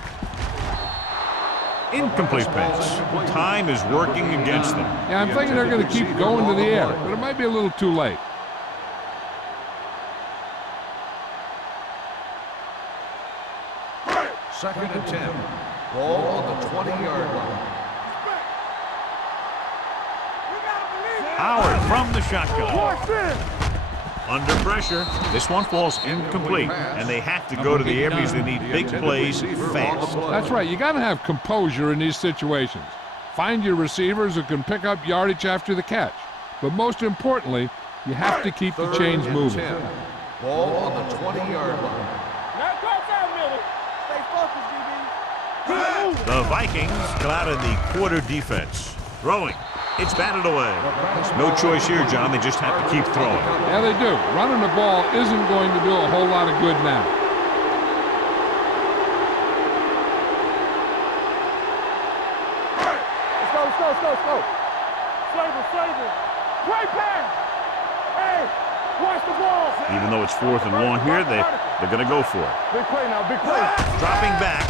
Incomplete pass. Time is working against them. Yeah, I'm thinking they're going to keep going to the air, but it might be a little too late. Second and 10. Ball on the 20-yard line. Howard from the shotgun. Under pressure. This one falls incomplete, and they have to go to the air because they need big plays fast. That's right. You got to have composure in these situations. Find your receivers who can pick up yardage after the catch. But most importantly, you have to keep the chains moving. Ball on the 20-yard line. Now cross out, Miller. Stay focused, DB. The Vikings come out in the quarter defense. Throwing. It's batted away. No choice here, John. They just have to keep throwing. Yeah, they do. Running the ball isn't going to do a whole lot of good now. Let's go. Flavor. Play pass. Hey, watch the ball. Even though it's 4th and long here, they're going to go for it. Big play now, big play. Dropping back.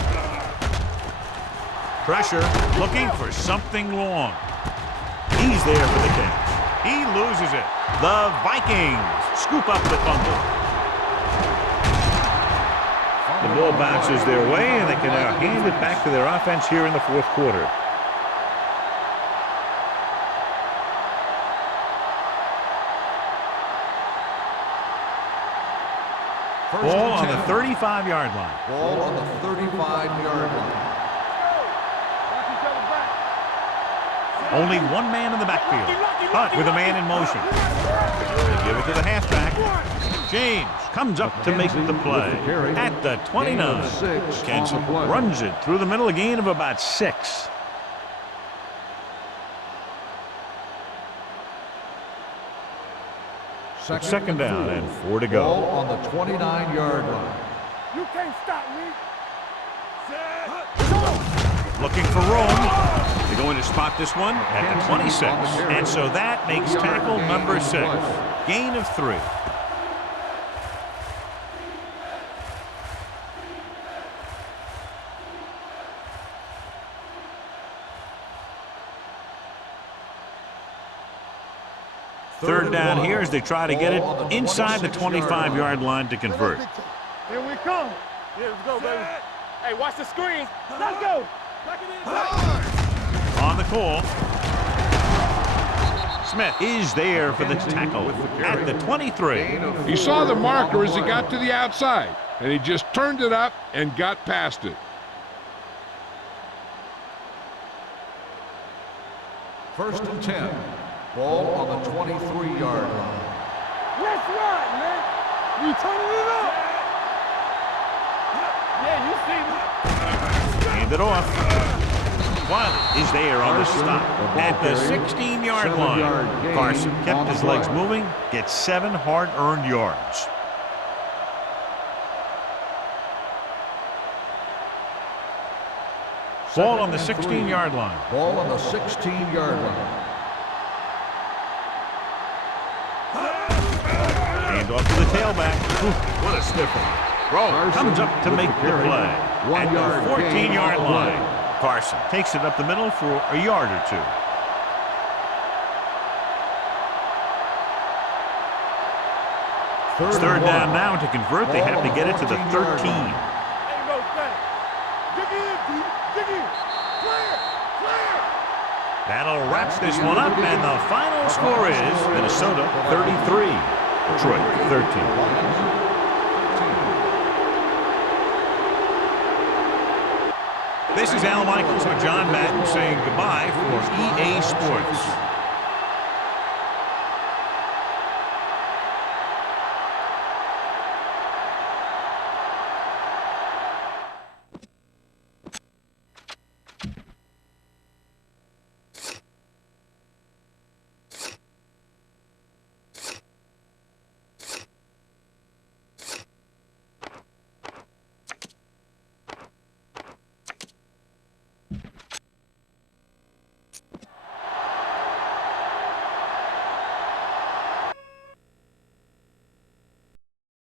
Pressure, looking for something long. He's there for the catch. He loses it. The Vikings scoop up the fumble. The ball bounces their way, and they can now hand it back to their offense here in the fourth quarter. Ball on the 35-yard line. Ball on the 35-yard line. Only one man in the backfield. Hunt with a man in motion. They give it to the halfback. James comes up to make the play at the 29. Kenson runs it through the middle, a gain of about 6. Second down and 4 to go. Ball on the 29-yard line. You can't stop me. Looking for room. They're going to spot this one at the 26. And so that makes tackle number 6. Gain of 3. Third down here as they try to get it inside the 25-yard line to convert. Here we come. Yeah, let's go, baby. Hey, watch the screen. Let's go. On the call. Smith is there for the tackle at the 23. He saw the marker as he got to the outside, and he just turned it up and got past it. First and 10. Ball on the 23-yard line. Let's ride, man. We turning it up. Yeah, you see me. Hand it off. Wiley is there on the stop at the 16-yard line. Carson kept his legs moving, gets 7 hard-earned yards. Ball on the 16-yard line. Ball on the 16-yard line. Hand off to the tailback. Ooh, what a stiffer. Rowe comes up to make the play at the 14-yard line. Carson takes it up the middle for a yard or 2. It's third down now. To convert, they have to get it to the 13. That'll wrap this one up, and the final score is Minnesota 33, Detroit 13. This is Al Michaels with John Madden saying goodbye for EA Sports.